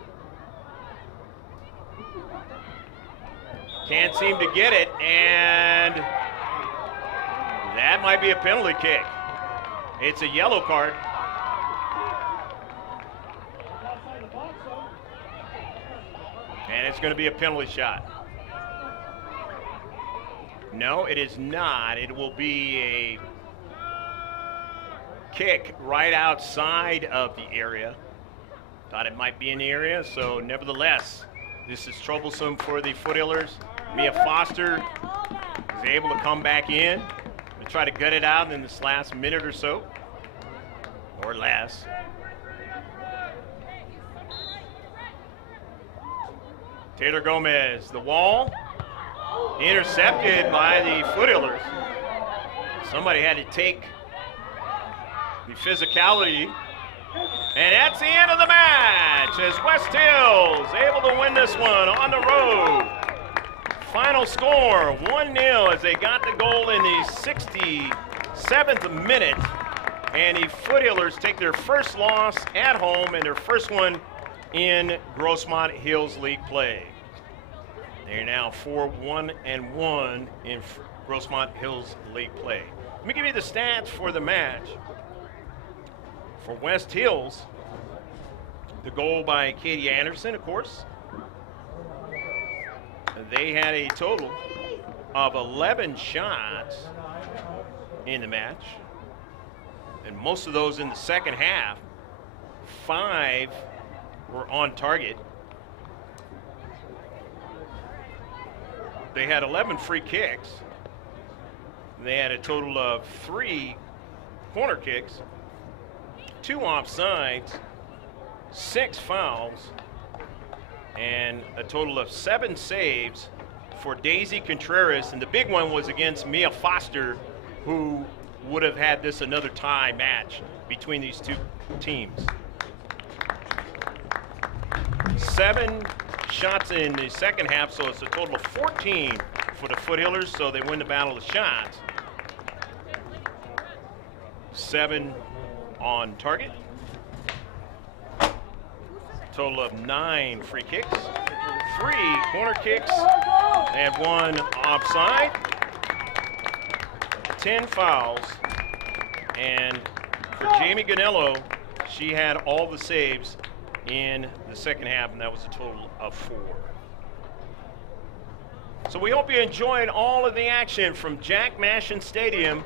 Can't seem to get it, and that might be a penalty kick. It's a yellow card. And it's going to be a penalty shot. No, it is not. It will be a kick right outside of the area. Thought it might be in the area, so nevertheless, this is troublesome for the Foothillers. Mia Foster is able to come back in and try to gut it out in this last minute or so, or less. Taylor Gomez, the wall, intercepted by the Foothillers. Somebody had to take the physicality And that's the end of the match as West Hills able to win this one on the road. Final score, 1-0 as they got the goal in the 67th minute. And the Foothillers take their first loss at home and their first one in Grossmont Hills League play. They're now 4-1-1 in Grossmont Hills League play. Let me give you the stats for the match. For West Hills, the goal by Katie Anderson, of course. They had a total of 11 shots in the match, and most of those in the second half. 5 were on target. They had 11 free kicks. They had a total of 3 corner kicks, 2 offsides, 6 fouls, and a total of 7 saves for Daisy Contreras. And the big one was against Mia Foster, who would have had this another tie match between these two teams. 7 shots in the second half, so it's a total of 14 for the Foothillers, so they win the battle of shots. 7 on target. Total of 9 free kicks, 3 corner kicks, and 1 offside. 10 fouls, and for Jamie Ganello, she had all the saves in the second half, and that was a total of 4. So we hope you enjoyed all of the action from Jack Mashin Stadium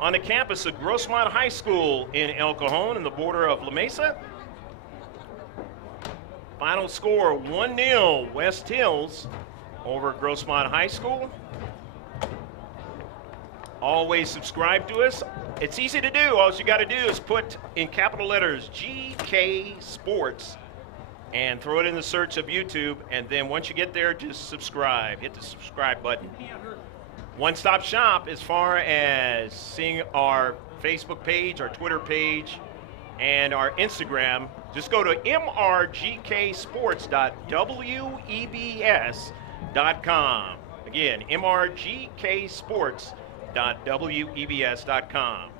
on the campus of Grossmont High School in El Cajon in the border of La Mesa. Final score, 1-0 West Hills over Grossmont High School. Always subscribe to us. It's easy to do. All you got to do is put in capital letters GK Sports and throw it in the search of YouTube. And then once you get there, just subscribe. Hit the subscribe button. One-stop shop as far as seeing our Facebook page, our Twitter page, and our Instagram. Just go to mrgksports.webs.com. Again, mrgksports.webs.com.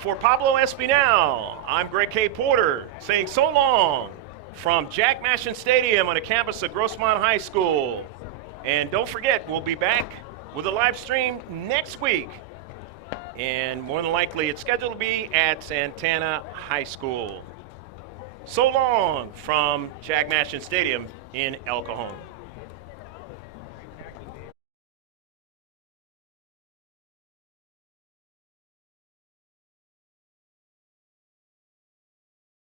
For Pablo Espinal, I'm Greg K. Porter saying so long from Jack Mashin Stadium on the campus of Grossmont High School. And don't forget, we'll be back with a live stream next week. And more than likely, it's scheduled to be at Santana High School. So long from Jack Mashin Stadium in El Cajon.